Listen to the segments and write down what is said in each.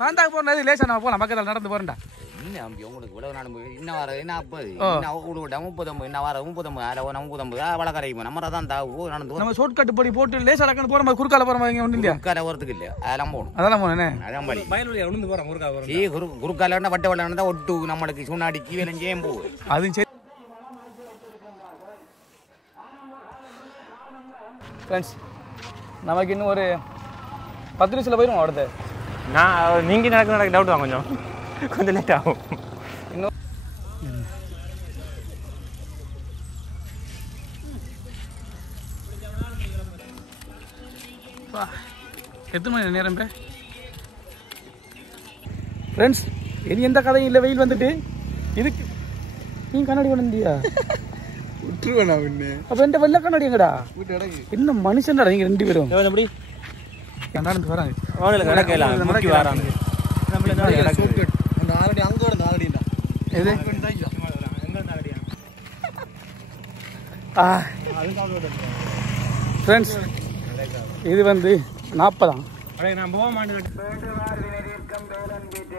தாண்டாக போகிறது லேசாக நம்ம போகலாம் பக்கத்தில் நடந்து போகிறேன்டா. என்ன உங்களுக்கு இவ்வளவு நான் இன்னும் வர என்ன 50 30 என்ன வர 30 வளக்கரைக்கும் நம்ம தான் நடந்து நம்ம ஷார்ட் கட் படி போட்டு லேசாக டக்குன்னு போகிற மாதிரி குறுக்கால போகிற மாதிரி ஒன்றும் இல்லையா? குறுக்கால போகிறதுக்கு இல்லை, அதெல்லாம் போகணும். அதெல்லாம் போனேண்ணே. அதான் படி வயலுடைய உளுந்து போகிறோம் குறுக்கால. குறுக்கால வட்ட வளர்ந்து தான் ஒட்டு நம்மளுக்கு சுண்ணாடிக்கு வேலைஞ்சேம் போகுது. அதுவும் சரி ஃப்ரெண்ட்ஸ், நமக்கு இன்னும் ஒரு 10 நிமிஷத்தில் போயிடும் அடுத்து. நான் நீங்கள் நடக்க டவுட் தான், கொஞ்சம் லேட் ஆகும். இன்னும் எத்தனை மணி நேரம் ஃப்ரெண்ட்ஸ்? இனி எந்த கதையும் இல்லை. வெயில் வந்துட்டு இதுக்கு நீ கண்ணாடி கொண்டியா விட்டுருவேண்ணா ஒன்று. அப்போ எந்த வெள்ளை கண்ணாடி எங்கடா? என்ன மனுஷன்டா நீங்கள் 2 பேரும்? எப்படி நடந்து வராங்க வராங்க. ஃப்ரெண்ட்ஸ், இது வந்து 40.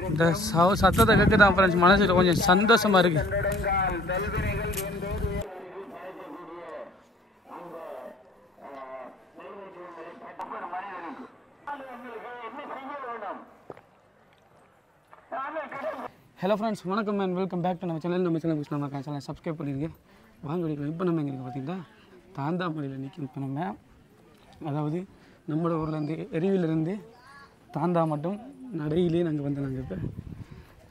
இந்த சத்தத்தை கேட்குதான் ஃப்ரெண்ட்ஸ், மனசுல கொஞ்சம் சந்தோஷமா இருக்கு. ஹலோ ஃப்ரெண்ட்ஸ், வணக்கம் அண்ட் வெல்கம் பேக் டு நம்ம சேனல். நம்ம சேனல் சப்ஸ்கிரைப் பண்ணியிருக்கேன். வாங்க வைக்கலாம். இப்போ நம்ம எங்கே இருக்குது பார்த்தீங்கன்னா தாந்தாமலையில் நிற்கும். இப்போ நம்ம அதாவது நம்மளோட ஊர்லேருந்து எரிவிலேருந்து தாந்தா மட்டும் நடையிலே நாங்கள் வந்தோம். இப்போ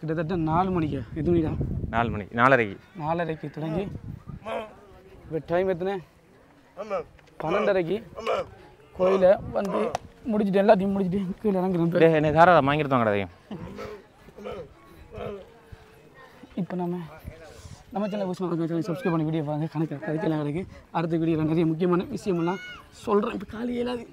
கிட்டத்தட்ட 4 மணிக்கு எதுவும்டா 4 மணி 4:30க்கு தொடங்கி இப்போ டைம் எத்தனை 12:30க்கு கோயிலை வந்து முடிச்சுட்டு எல்லாத்தையும் முடிச்சுட்டு கீழே இறங்குறோம். என்ன தாராளம் வாங்கிருந்தோம் கிடையாது. இப்போ நம்ம சேனல் சப்ஸ்கிரைப் பண்ணி வீடியோ பாருங்க. கணக்கெல்லாம் கிடைக்கு. அடுத்த வீடியோவில் நிறைய முக்கியமான விஷயமெல்லாம் சொல்கிறேன். இப்போ காலி இயலாது.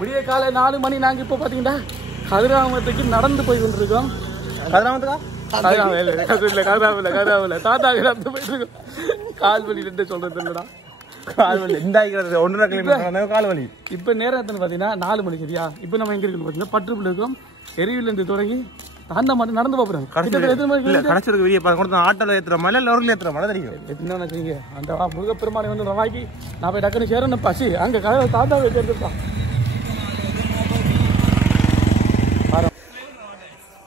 விடிய காலை 4 மணி. நாங்கள் இப்போ பார்த்தீங்கன்னா கதிராமத்துக்கு நடந்து போய் கொண்டிருக்கோம். கதிராவில் தாத்தா நடந்து போயிட்டு இருக்கோம். கால் வலி 2 சொல்கிறது இல்லைடா. கால்வலி. இப்போ நேரம் எத்தனை பார்த்தீங்கன்னா 4 மணி. சரியா? இப்போ நம்ம எங்கே இருக்குன்னு பார்த்தீங்கன்னா பற்றுப்புள்ள இருக்கோம். எரிவிலேருந்து தொடங்கி தாண்டா மட்டும் நடந்து போகிறோம். கடைசிக்கு வெளியே பார்த்து ஆட்டோல ஏற்றுற மலை இல்லை லோரில் ஏற்றுற மலை தெரியும். என்ன நினைச்சீங்க? அந்த முருகப்பெருமானை வந்து ரவாக்கி நான் போய் டக்குனு சேரணும். பசி அங்கே கதை தாத்தா வச்சுருப்பான்.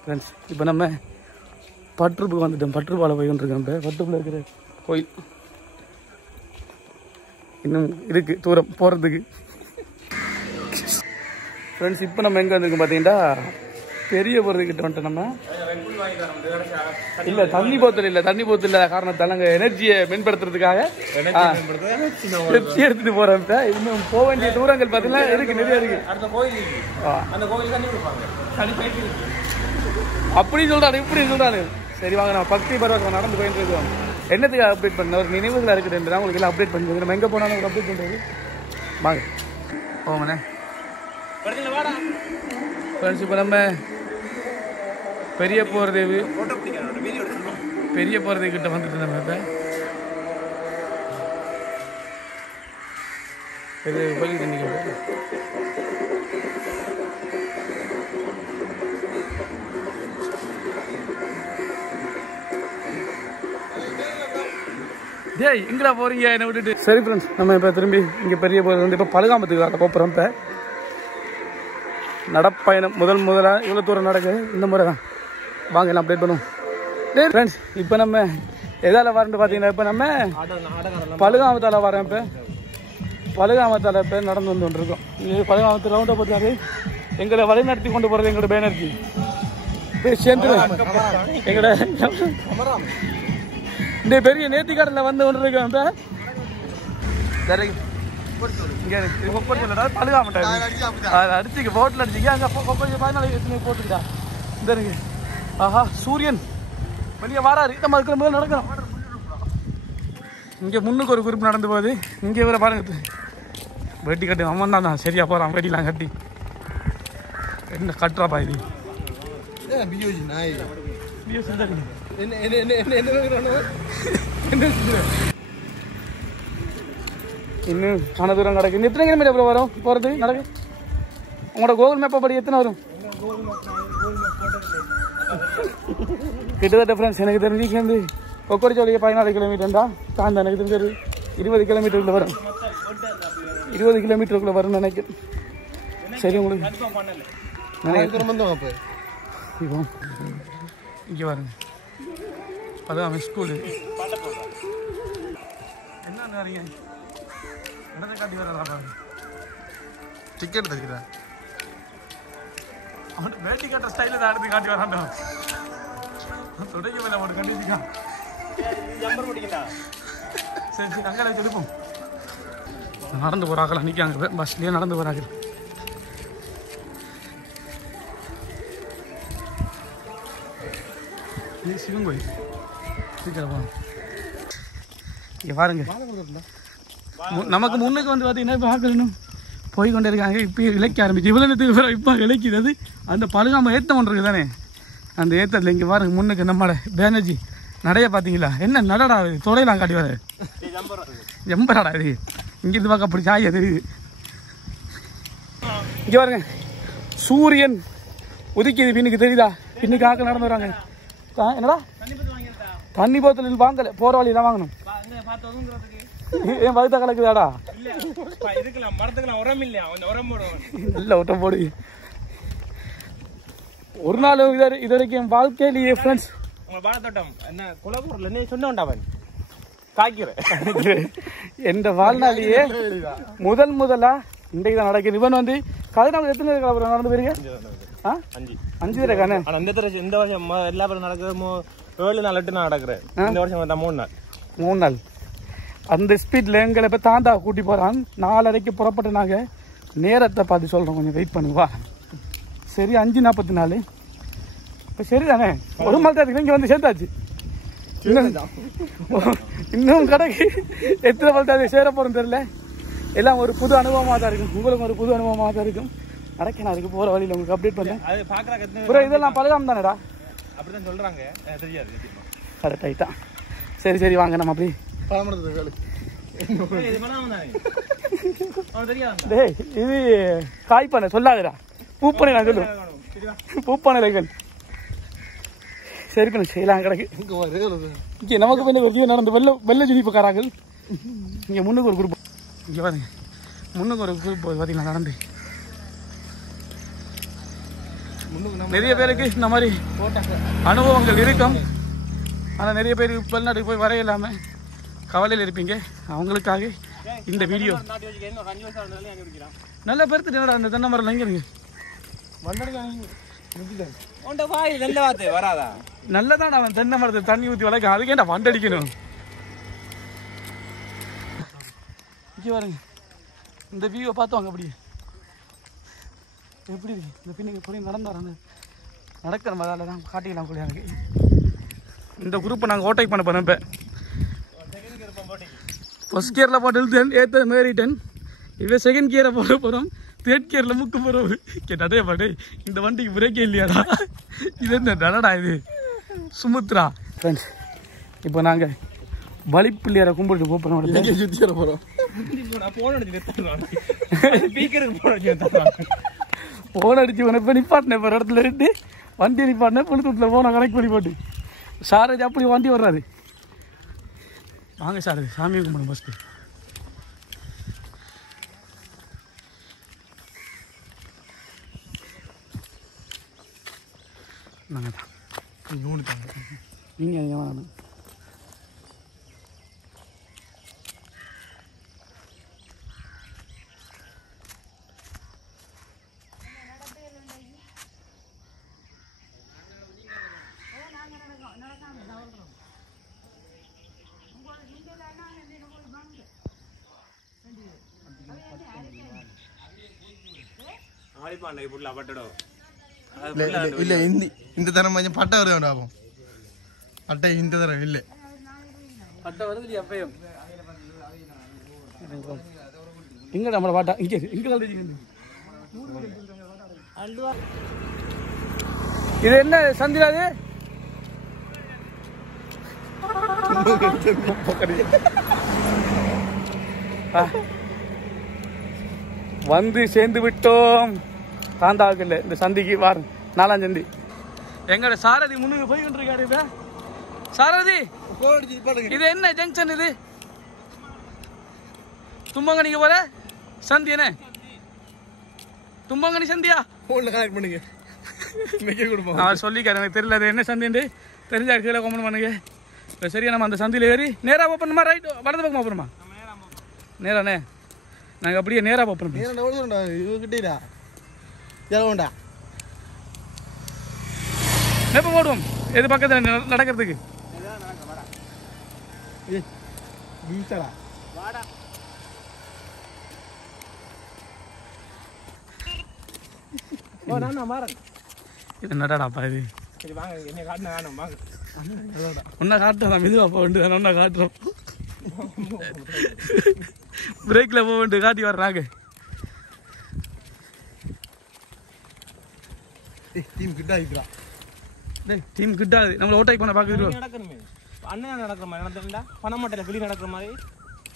ஃப்ரெண்ட்ஸ், இப்போ நம்ம பற்றுப்புக்கு வந்துட்டோம். பற்றுப்பாலை போய் கொண்டிருக்கோம். இப்போ பற்றுப்புல இருக்கிற கோயில் இன்னும் இருக்குது தூரம் போகிறதுக்கு. ஃப்ரெண்ட்ஸ், இப்போ நம்ம எங்கே வந்துருக்கோம் பார்த்தீங்கன்னா பெரிய போகிறதுக்கிட்ட வந்துட்டு நம்ம இல்லை தண்ணி போத்தல் இல்லை காரணத்தால் அங்கே எனர்ஜியை மேம்படுத்துறதுக்காக எடுத்துகிட்டு போகிறோம். இப்போ இன்னும் போக வேண்டிய தூரங்கள் பார்த்தீங்கன்னா இருக்குது, நிறைய இருக்குது. அப்படி சொல்கிறாரு இப்படி சொல்கிறாரு. சரி வாங்க, நம்ம பக்தி பரவசம் நடந்து போயிட்டு இருக்கோம். என்னத்துக்கு அப்டேட் பண்ண ஒரு நினைவுகள் இருக்குது என்று உங்களுக்கு எல்லாம் அப்டேட் பண்ணி நம்ம எங்கே போனாலும் ஒரு அப்டேட் பண்ணுறது. வாங்க போங்கண்ணே. ஃப்ரெண்ட்ஸ், இப்போ நம்ம பெரிய போகிறதேவு கிட்ட வந்துட்டு நம்ம இப்போ பெரிய கோயில் தண்ணி டேய் எங்கடா போறீங்க என்னை விட்டுட்டு? சரி ஃப்ரெண்ட்ஸ், நம்ம இப்போ திரும்பி இங்கே பெரிய போகிறது வந்து இப்போ பழுகாமத்துக்கு போகிறோம். இப்போ நடப்பயணம் முதலாக இவ்வளோ தூரம் நடக்குது. இந்த முறை தான் வாங்க எல்லாம் அப்டேட் பண்ணுவோம். ஃப்ரெண்ட்ஸ், இப்போ நம்ம எதால் வரேன்னு பார்த்தீங்கன்னா இப்போ நம்ம பழுகாமத்தால் வரேன். இப்போ பழுகாமத்தால் இப்போ நடந்து வந்து கொண்டிருக்கோம். இது பழுகாமத்து ரவுண்டை பார்த்தாரு எங்களை வழி நடத்தி கொண்டு போகிறது எங்களோட பேனர்ஜி சேர்ந்து எங்களோட இந்த பெரிய நேர்த்திக்காட்டில் வந்து கொண்டு இருக்கோம். இப்போ பழுகாமட்டா அடிச்சுக்க போட்டில் அடிச்சுக்க அங்கே 14 போட்டுக்கிட்டா இந்த இருக்கு. ஆஹா, சூரியன் வெளியே வாராரு. நம்ம இருக்கிற போது நடக்கிறோம். இங்கே முன்னுக்கு ஒரு குறிப்பு நடந்து போகுது. இங்கே வேற பாருங்க வெட்டி கட்டு. அம்மன் தான் சரியா போகிறான். வெட்டிலாம் கட்டி என்ன கட்டுறாப்பா இது? இன்னும் ஆன தூரம் கிடக்கு. இன்னும் எத்தனை கிலோமீட்டர் அப்புறம் வரும் போகிறது நடக்கு? உங்களோட கூகுள் மேப்பை படி எத்தனை வரும்? கிட்டத்தட்ட ஃப்ரெண்ட்ஸ் எனக்கு தெரிஞ்சு வந்து கொக்கரிச்சோடைய 14 கிலோமீட்டர் தான் தாண்ட எனக்கு தெரிஞ்சு 20 கிலோமீட்டருக்குள்ள வரும். 20 கிலோமீட்டருக்குள்ள வரும்னு நினைக்கிறேன். சரி உங்களுக்கு இப்போ இங்கே பாருங்க, அதான் ஸ்கூலு என்ன வரீங்க இடத்தை காட்டி வரதா பாருங்க. டிக்கெட் தருகிறேன் அவன் வேட்டி கட்டுற ஸ்டைலில் தான் எடுத்து காட்டி வரான்டா. தொடங்கி மேலே அவன் கண்டிப்பாக சரி சரி அங்கே எடுப்போம். நடந்து போகிறாங்களா நிற்காங்க பஸ்லேயே நடந்து போகிறாங்க. இது சிவன் கோயில் சீக்கிரம் போகணும். இங்கே பாருங்க, நமக்கு முன்னுக்கு வந்து பார்த்தீங்கன்னா இப்போ ஆக்கணும் போய் கொண்டே இருக்காங்க. இப்போ இலக்க ஆரம்பிச்சு இவ்வளோ நேரத்துக்கு இப்போ இலக்கிது அந்த பழுகாமல் ஏற்றம் ஒன்று இருக்குது தானே, அந்த ஏற்றத்தில் இங்கே பாருங்க முன்னுக்கு நம்மளோட பேனர்ஜி நடைய பார்த்தீங்களா? என்ன நடடா இது தொடையெல்லாம் காட்டி வர எம்பராடா இது. இங்கேருந்து பார்க்க அப்படி சாயா தெரியுது. இங்கே பாருங்க சூரியன் உதிக்குது பின்னுக்கு தெரியுதா? பின்னுக்கு ஆக்க நடந்து வராங்க. என்னடா தண்ணி போத்தல் வாங்கல, போகிற வழியெல்லாம் வாங்கணும். ஏன் வகுத்த கலக்குதாடா? இல்ல உரம் போடு. ஒரு நாள் இது வரைக்கும் என் வாழ்க்கையிலேயே ஃப்ரெண்ட்ஸ் என் வாழ்நாளையே முதலா இன்றைக்கு தான் நடக்குது. இவன் வந்து கதிராம எத்தனை பேர் நடந்து போயிருங்க? 5 பேர் காணே. இந்த வருஷம் எல்லா பேரும் நடக்குது 7 நாள் 8 நாள் நடக்குறேன். இந்த வருஷம் 3 நாள். அந்த ஸ்பீட்ல எங்களை இப்போ தாண்டா கூட்டி போறான். 4:30 புறப்பட்டு நாங்க நேரத்தை பார்த்து சொல்றோம், கொஞ்சம் வெயிட் பண்ணுவா. சரி 5:44 இப்போ சரிதானே? ஒரு மணி நேரத்துக்கு இங்கே வந்து சேர்த்தாச்சு. இன்னும் கடைக்கு எத்தனை மணி நேரத்துக்கு சேர போறோம் தெரியல. எல்லாம் ஒரு புது அனுபவமாக தான் இருக்கும், உங்களுக்கு ஒரு புது அனுபவமாக தான் இருக்கும். நடக்க நான் அதுக்கு போற வழியில் உங்களுக்கு அப்டேட் பண்ணேன். இதெல்லாம் பழகாம தானேடா? அப்படிதான் சொல்றாங்க, தெரியாது. கரெக்ட் ஆயிட்டா. சரி சரி வாங்க நம்ம அப்படி இது காய்ப்பானை சொல்லாதடா, பூப்பானை நான் சொல்லு, பூப்பானை. சரி பண்ண செய்யலாம் கிடக்கு. இங்கே நமக்கு வந்து நடந்து வெள்ள ஜினிப்புக்காரார்கள். இங்கே முன்னுக்கு ஒரு குரூப், இங்கே பாருங்க முன்னுக்கு ஒரு குரூப் பார்த்தீங்களா நடந்து. நிறைய பேருக்கு இந்த மாதிரி அனுபவங்கள் இருக்கும். ஆனால் நிறைய பேர் வெளிநாட்டுக்கு போய் வர இல்லாமல் கவலையில் இருப்பீங்க. அவங்களுக்காக இந்த வீடியோ. நல்லா பெருத்துட்டு என்னடா அந்த தென்னை மரம் எங்கே இருக்கு? நல்லதான் அவன் தென்னை மரத்தை தண்ணி ஊற்றி வளர்க்க, அதுக்கு ஏன்டா வண்டடிக்கணும்? இங்கே பாருங்க இந்த வியூவை பார்த்துவாங்க அப்படி எப்படி இருக்கு. இந்த பின்னுக்கு போய் நடந்தாரான நடக்கிற மாதிரில தான் காட்டிக்கலாம் கூட. எனக்கு இந்த குரூப்பை நாங்கள் ஓட்டை பண்ண போனோம். இப்போ ஃபர்ஸ்ட் கியரில் போட்டு ஏற்ற மேறிட்டேன். இப்போ செகண்ட் கியரை போட போகிறோம். தேர்ட் கியரில் முக்க போகிறோம். கேட்டாடே பாட்டு இந்த வண்டிக்கு பிரேக்கே இல்லையாடா? இது என்ன நடடா இது? சுமுத்ரா ஃப்ரெண்ட்ஸ், இப்போ நாங்கள் வலிப்பிள்ளையாரை கும்பிட்டு போகிறோம். சுற்றி வர போகிறோம். ஃபோன் அடிச்சு இப்போ நிப்பாட்டினேன். இப்போ இடத்துல இருந்து வண்டி நிப்பாட்டினேன். புழுத்தூட்டில் ஃபோனை கனெக்ட் பண்ணி போட்டு சாரஜ் அப்படி வண்டி வர்றாரு. வாங்க சார் சாமியை கும்பிடும் ஃபஸ்ட்டு. நாங்கள் தான் நீங்கள் வேணாம். இல்ல இந்த தரம் கொஞ்சம் பட்டை வருது ஆகும். பட்டை இந்த தரம் இல்லை, பட்டை வருது அப்பயும். இங்க நம்மள பாட்டா இங்க இது என்ன சந்திராது? வந்து சேர்ந்து விட்டோம். தாந்தாவுக்கு இல்லை, இந்த சந்திக்கு வாரம் 4ஆம் சந்தி. எங்கட சாரதி முன்னுக்கு போய் கொண்டிருக்காரு. இப்ப சாரதி, இது என்ன ஜங்ஷன்? இது தும்பங்கனிக்கு போற சந்தி என்ன? தும்பங்கனி சந்தியா? கனெக்ட் பண்ணுங்க. அவர் சொல்லிக்காரு, எனக்கு தெரியல அது என்ன சந்தின்னு. தெரிஞ்சா கீழே கமெண்ட் பண்ணுங்க. இப்போ சரியா நம்ம அந்த சந்தியில் ஏறி நேராக போப்பணுமா ரைட் வலது பக்கமாக போகணுமா? நேராண்ணே, நாங்கள் அப்படியே நேராக போப்பணும். எப்போ போடுவோம்? எது பக்கத்தில் நடக்கிறதுக்கு? இது என்னடாப்பா இது? ஒன்னா காட்டுறோம், மெதுவா போக வேண்டியது. ஒன்னா காட்டுறோம், பிரேக்ல போக வேண்டியது. காட்டி வர்றாங்க. டீம் கிட்டாது. நம்மள ஓட்டாய் பண்ண பாக்குறோம். அண்ணன் நடக்கிற மாதிரி நடந்தா பணமட்டல கிளி நடக்கிற மாதிரி.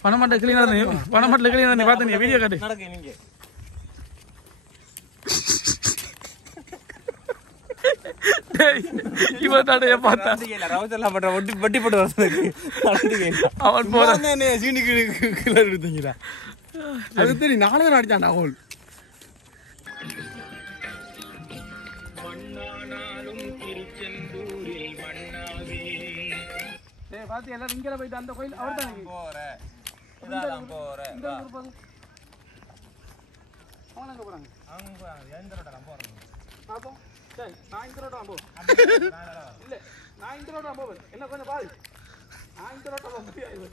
பணமட்டல கிளி நடந்து, பணமட்டல கிளி நடந்து பாத்தீங்க. வீடியோ காட்டு. நடக்க நீங்க இவன் தடைய பார்த்தா ரவுச்செல்லாம் பண்ற வட்டி போட்டு வரதுக்கு அவன் போறான். எடுத்தீங்களா? அது தெரியும். 4 பேர் அடிச்சான் அவள். பாத்தி எல்லாரும் இங்கே போயிட்டு அந்த கோயில் அவர் தான் போறேன். அவன் போறாங்க. பாப்போம். சரி, நான் இந்த ரோட்டா போ. இல்ல, நான் இந்த ரோட்டா போவேன். என்ன கொஞ்சம் பாரு. நான் இந்த ரோட்டா போக முடியாது.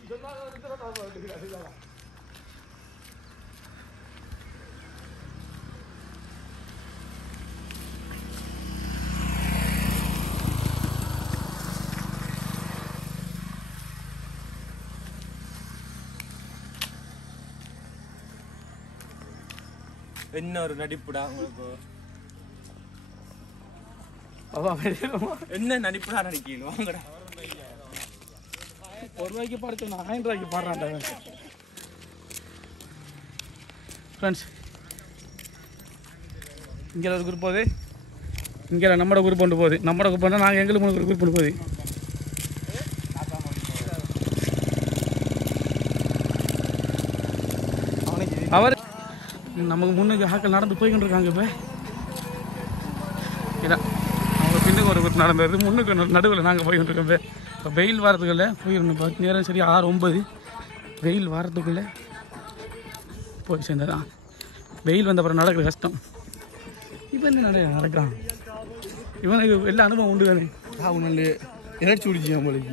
இந்த ரோட்டா போக. என்ன ஒரு நடிப்புடா உங்களுக்கு. என்ன நடிப்புடா நடிக்கணும். வாங்கடா. 1 ரூபாய்க்கு பாடுச்சு, 1000 ரூபாய்க்கு பாடுறான்டா. ஃப்ரெண்ட்ஸ், இங்கே ஒரு குரூப் போகுது. இங்கே நம்மளோட குரூப் கொண்டு போகுது. நம்மளோட குரூப் பண்ணால் நாங்கள் எங்களுக்கு 3 குரூப் கொண்டு போகுது. அவர் நமக்கு முன்னுக்கு ஆக்கள் நடந்து போய்கிட்டு இருக்காங்க. இப்போ இதான் அவங்க பின்னுக்கு ஒரு குரூப் நடந்தது, முன்னுக்கு நடுவில் நாங்கள் போய்கிட்டு இருக்கோம். இப்போ வெயில் வாரத்துக்குள்ளே போயிடணும். பார்த்து நேரம் சரி 6-9 வெயில் வாரத்துக்குள்ளே போய் சேர்ந்ததான். வெயில் வந்த அப்புறம் நடக்கிற கஷ்டம். இப்போ என்ன நடக்கிறான் இவனுக்கு எல்லா அனுபவம் உண்டு தானே. நல்ல எனர்ஜி குடிச்சு நம்மளுக்கு.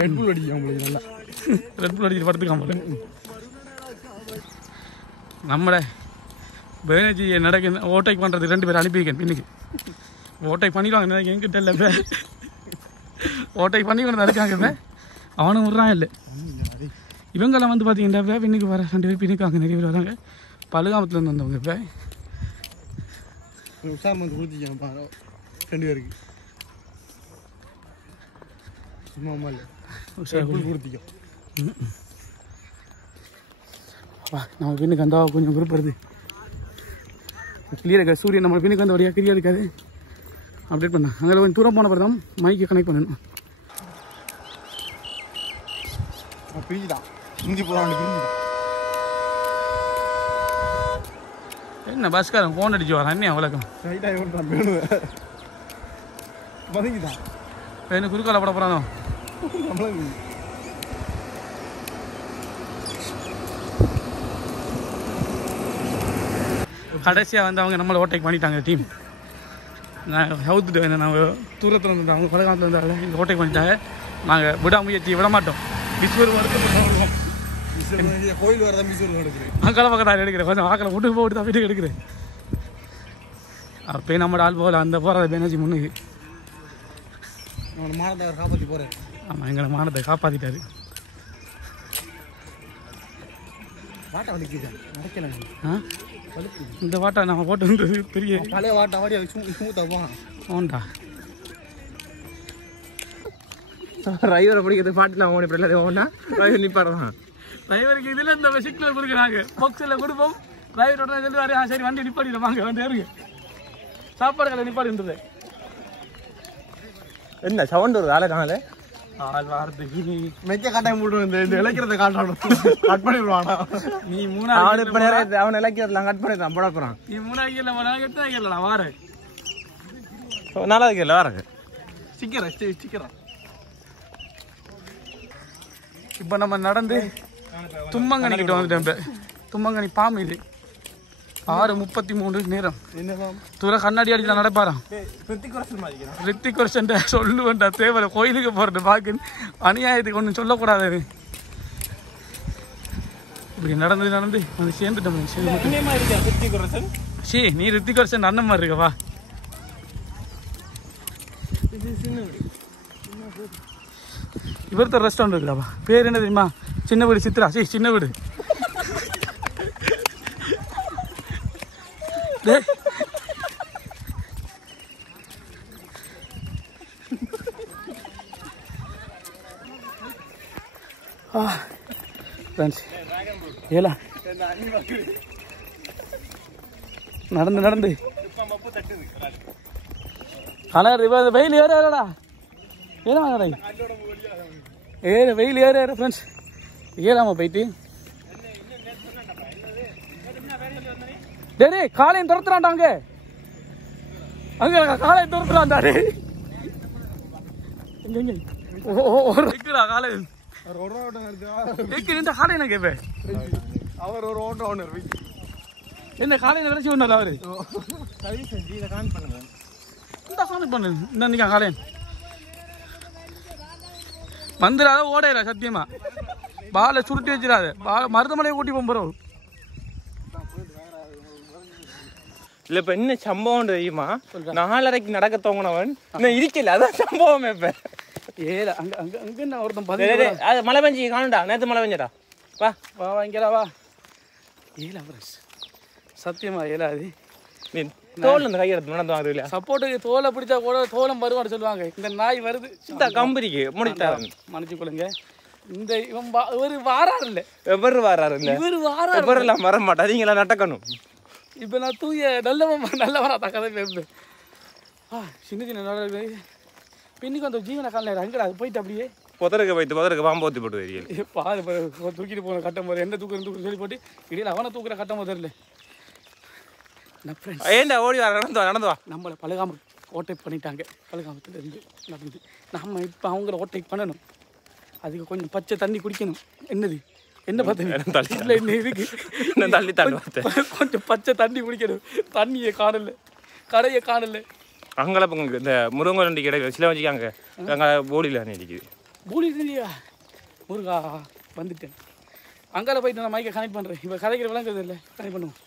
ரெட்புல் அடிச்சு நம்மளுக்கு. நல்லா ரெட்புல் அடிச்சு படுத்துக்காம நம்மளை பேனர்ஜியை நடக்க ஓட்டை பண்ணுறது 2 பேர் அனுப்பியிருக்கேன். பின்னுக்கு ஓட்டை பண்ணிடுவாங்க. எனக்கு எங்கிட்ட இல்லை. இப்போ ஓட்டை பண்ணி கொண்டு இருக்காங்க. இப்போ அவனும் விட்றான் இல்லை. இவங்கெல்லாம் வந்து பார்த்தீங்கன்னா பின்னுக்கு வர 2 பேர் பின்னுக்கு அங்கே நிறைய பேர் வராங்க. பழுகாமத்துலேருந்து வந்தவங்க. இப்போ உஷார் வந்து கொடுத்துருக்கேன் 2 பேருக்கு. சும்மா இல்லை உஷார் கொடுத்துக்கோ. நம்ம பின்னுக்கு அந்த கொஞ்சம் குரூப் வருது. கிளியர் இருக்காது. சூரியன் நம்ம பின்னுக்கு வந்து வழியாக கிளியர் இருக்காது. அப்டேட் பண்ண அங்கே கொஞ்சம் தூரம் போன பிறகு தான் மைக்கை கனெக்ட் பண்ணணும். பிரிஞ்சுதான் இஞ்சி போகிறான். என்ன பஸ்காரன் ஃபோன் அடிச்சு வரான். என்ன வழக்கம் பதுங்கிதான் என்ன குறுக்கால பட போகிறானோ. கடைசியாக வந்து அவங்க நம்மளை ஓட்டேக் பண்ணிட்டாங்க. டீம் நாங்கள் சவுத்துட்டு வேணும். நாங்கள் தூரத்தில் வந்து அவங்க பழகாமத்தில் இருந்தாலும் இங்கே ஓட்டேக் பண்ணிட்டாங்க. நாங்கள் விடாமுயற்சி விட மாட்டோம். விஸ்வர் வருவோம். கோயில் வரதான் விஸ்வர் எடுக்கிறேன். அங்கே பக்கத்தில் எடுக்கிறேன். கொஞ்சம் வாக்கில் விட்டு போட்டு தான் வீட்டுக்கு எடுக்கிறேன். அப்போ நம்மளோட ஆள் போகல. அந்த போகிறத பேனாச்சு முன்னுக்கு. அவனை மானத்தை காப்பாற்றி போகிறேன். ஆமாம், எங்களை மானத்தை காப்பாற்றிட்டாரு. வாட்டை வலிக்குது நடக்கல. இந்த வாட்டை நம்ம போட்டு பெரிய பழைய வாட்டை வாடி அது ஸ்மூத்தாக போகலாம். ஓண்டா டிரைவரை பிடிக்கிறது பாட்டில் அவன் இப்படி இல்லை. ஒன்றா டிரைவர் நிற்பாடுறான். டிரைவருக்கு இதுல இந்த சிக்னல் கொடுக்குறாங்க பாக்ஸ்ல கொடுப்போம் டிரைவரோட சொல்லுவாரு சரி வண்டி நிப்பாட்டிடும் வாங்க வந்து இருக்கு சாப்பாடு கடை நிப்பாடுன்றது என்ன சவுண்ட் ஒரு வேலை காணல ஆள் வாரத்துக்கு மெக்க காட்டாயம் போட்டு இந்த இலக்கிறத காட்டணும் கட் பண்ணிடுவானா நீ 3 அவன் இலக்கியத்தெல்லாம் கட் பண்ணி தான் போட போறான் நீ 3 கேள்ல எத்தனை கேள்ல வாரு நல்லா இருக்குல்ல வரக்கு சிக்கிறேன் இப்போ நம்ம நடந்து தும்மங்கனி கிட்ட வந்துட்டோம் தும்மங்கனி பாம்பு இது 6:33 நேரம் தூர கண்ணாடி அடிச்சு நடப்பாராம் ரித்திக் ரோஷன் சொல்லுவேன்டா தேவையில்ல கோயிலுக்கு போறது பாக்கு அநியாயத்துக்கு ஒன்றும் சொல்லக்கூடாது இப்படி நடந்து வந்து சேர்ந்துட்டோம் நீ ரித்திக் ரோஷன் அண்ணன் மாதிரி இருக்கவா இவர்த்த ரெஸ்டாரண்ட் இருக்குதாப்பா பேர் என்ன தெரியுமா சின்ன வீடு சித்ரா சின்ன வீடு ஏலா நடந்து வெயில் ஏறா வெயில் ஏற ஃப்ரெண்ட்ஸ் ஏறாம போயிட்டு டேய் காலையும் துரத்துறான்டாங்க அங்க காலையும் துரத்துறான்டாரு காலை காலையில கேப்பேன் அவர் ஒரு ஓட்ட ஓனர் என்ன காலையில விளைச்சி ஒண்ணு அவரு பண்ணு இந்த காலையன் வந்துடாத ஓடையில சத்தியமா பாலை சுருட்டி வச்சிடாத மருதமலையை கூட்டி போறோம் இல்ல இப்ப என்ன சம்பவம் தெரியுமா 4:30 நடக்க தோங்கினவன் இன்னும் இருக்கல அதான் சம்பவம் இப்ப ஏல அங்க அங்க அங்க என்ன ஒருத்தன் அது மழை பெஞ்சி காணுடா நேத்து மழை பெஞ்சடா வா வா வாங்கிடா வா ஏல அவரஸ் சத்தியமா ஏல அது நீ தோல் இந்த கையெடுத்து நடந்து வாங்குது இல்லையா சப்போர்ட்டுக்கு தோலை பிடிச்சா கூட தோலம் வருவான்னு சொல்லுவாங்க இந்த நாய் வருது கம்பெனிக்கு முடிச்சிட்டாரு மன்னிச்சு கொள்ளுங்க இந்த இவரு வாராரு இல்ல எவரு வாராரு இல்ல இவரு வாராரு எவரெல்லாம் வர மாட்டா நீங்களா நடக்கணும் இப்ப நான் தூய நல்லவனா தக்கதை பேசுறேன் சின்ன நடக்குது பின்னுக்கு அந்த ஜீவன காலையில் அங்கடா அது போயிட்டு அப்படியே புதருக்கு பாம்பு ஊற்றி போட்டு தெரியல பாது தூக்கிட்டு போன கட்டும் போது என்ன தூக்குறது சொல்லி போட்டு இடையில அவனை தூக்குற கட்டும் போது தெரியல ஏண்டா ஓடி வர நடந்து வா நம்மளை பழுகாம ஓட்டை பண்ணிட்டாங்க பழுகாமத்துல இருந்து நடந்து நம்ம இப்போ அவங்கள ஓட்டை பண்ணணும் அதுக்கு கொஞ்சம் பச்சை தண்ணி குடிக்கணும் என்னது என்ன பார்த்தீங்க என்ன இருக்கு தள்ளி கொஞ்சம் பச்சை தண்ணி குடிக்கணும் தண்ணியை காணல கடையை காணல அங்கே இந்த முருங்கை கிடையாது சில வச்சுக்காங்க அங்கே போலியில் இருக்குது பூலி இல்லையா முருகா வந்துட்டேன் அங்கால போயிட்டு நான் மைக்கை கனெக்ட் பண்ணுறேன் இப்போ கதைக்கிற விளங்குறது இல்லை கனெக்ட் பண்ணுவோம்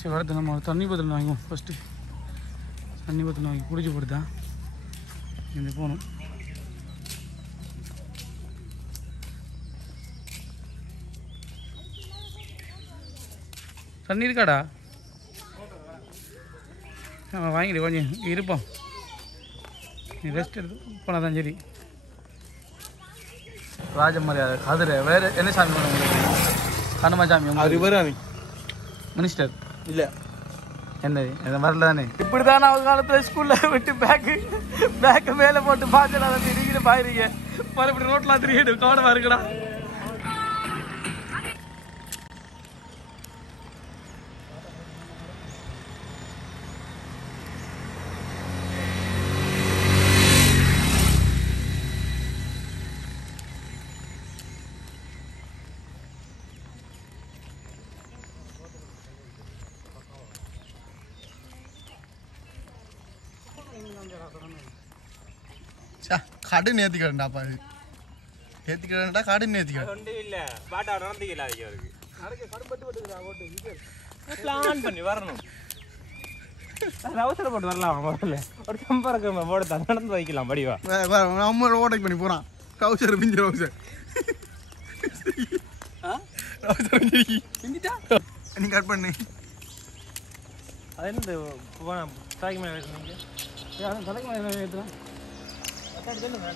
சரி வரது நம்ம தண்ணி பத்திரம் வாங்குவோம் ஃபஸ்ட்டு தண்ணி பத்திரம் வாங்கி குடிச்சு போட்டுதான் இங்கே போகணும் தண்ணி இருக்காடா வாங்கிடு கொஞ்சம் இருப்போம் நீ ரெஸ்ட் எடுத்து போனால் தான் சரி ராஜமரியாதை கதிரை வேறு என்ன சாமி பண்ணுவோம் கண்ணம்மா சாமி மினிஸ்டர் இல்லை என்னது என்ன வரல தானே இப்படி தானே அவங்க காலத்தில் ஸ்கூலில் விட்டு பேக்கு மேலே போட்டு பார்த்துடா நீங்களே பாயிருங்க மறுபடியும் ரோட்லாம் தெரியும் கவனமாக இருக்குடா கடன் ஏற்றிக்கிறேன்டாப்பா இது ஏற்றிக்கிறேன்டா கடன் ஏற்றிக்கிறேன் ஒன்றும் இல்லை பாட்டா நடந்துக்கல அதுக்கு பிளான் பண்ணி வரணும் அவசரப்பட்டு வரலாம் முதல்ல ஒரு சம்பரக்க போட நடந்து வைக்கலாம் படிவா நம்ம ஓட்டை பண்ணி போகிறான் கவுசர் பிஞ்சு கவுசர் நீ கட் பண்ணு அது என்ன தலைக்கு மேலே வைக்கணும் தலைக்கு மேலே ஏற்றுறேன்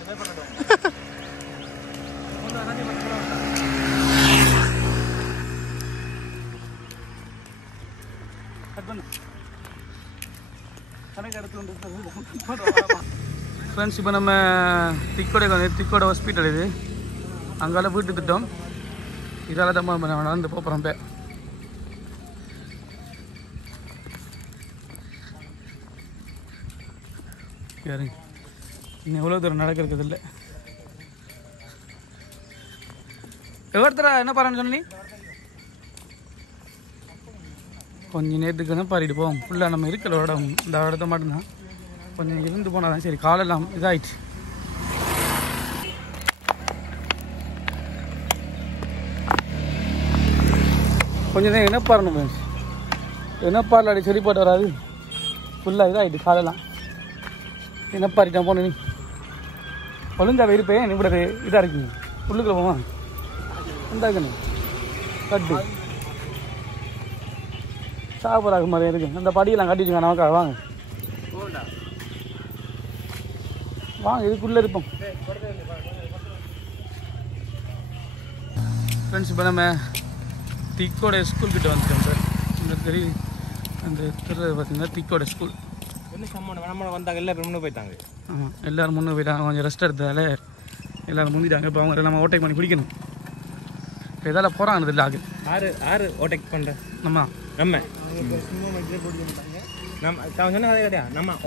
பேப்பர் ஃப்ரெண்ட்ஸ் இப்போ நம்ம திக்கோட ஹாஸ்பிட்டல் இது அங்கால வீட்டு திட்டம் இதால் தான் நம்ம நடந்து போகிறோம் இப்போ யாருங்க இன்னும் எவ்வளோ தூரம் நடக்கிறது இல்லை எவ்வளோ என்ன பாருன்னு சொன்னி கொஞ்சம் நேரத்துக்கு தான் பாரிட்டு போவோம் ஃபுல்லாக நம்ம இருக்கிற இடம் இந்த இடத்த மட்டும்தான் கொஞ்சம் இருந்து போனால் தான் சரி காலெல்லாம் இதாகிடுச்சு கொஞ்சம் தான் இனப்பாறணும் ஃப்ரெண்ட்ஸ் இனப்பாரில் அடி சரி போட்டு வராது ஃபுல்லாக இதாகிடுச்சு காலெல்லாம் இனப்பாரிட்டான் போன நீ ஒழுங்கா இருப்பேன் இப்படி இதாக இருக்குங்க உள்ளுக்குள்ள போமா இந்தாக்கண்ணே கட்டு சாப்பிட்றாங்க மாதிரி இருக்கு அந்த படியெல்லாம் கட்டிட்டுங்க நமக்காக வாங்க வாங்க இதுக்குள்ளே இருப்போம் ஃப்ரெண்ட்ஸ் இப்போ நம்ம திக்கோட ஸ்கூல் கிட்ட வந்துட்டோம் சார் இந்த தெரியுது அந்த தெரு பார்த்தீங்கன்னா திக்கோட ஸ்கூல் வந்தாங்க எல்லாரும் முன்னே போயிட்டாங்க ஆமாம் எல்லோரும் முன்னே போயிட்டாங்க கொஞ்சம் ரெஸ்ட் எடுத்ததால எல்லோரும் முந்திட்டாங்க இப்போ அவங்க நம்ம ஓட்டை பண்ணி பிடிக்கணும் இப்போ எதால் போகிறாங்க இல்லை ஆறு ஓட்டேக் பண்ணுறேன் நம்ம நம்ம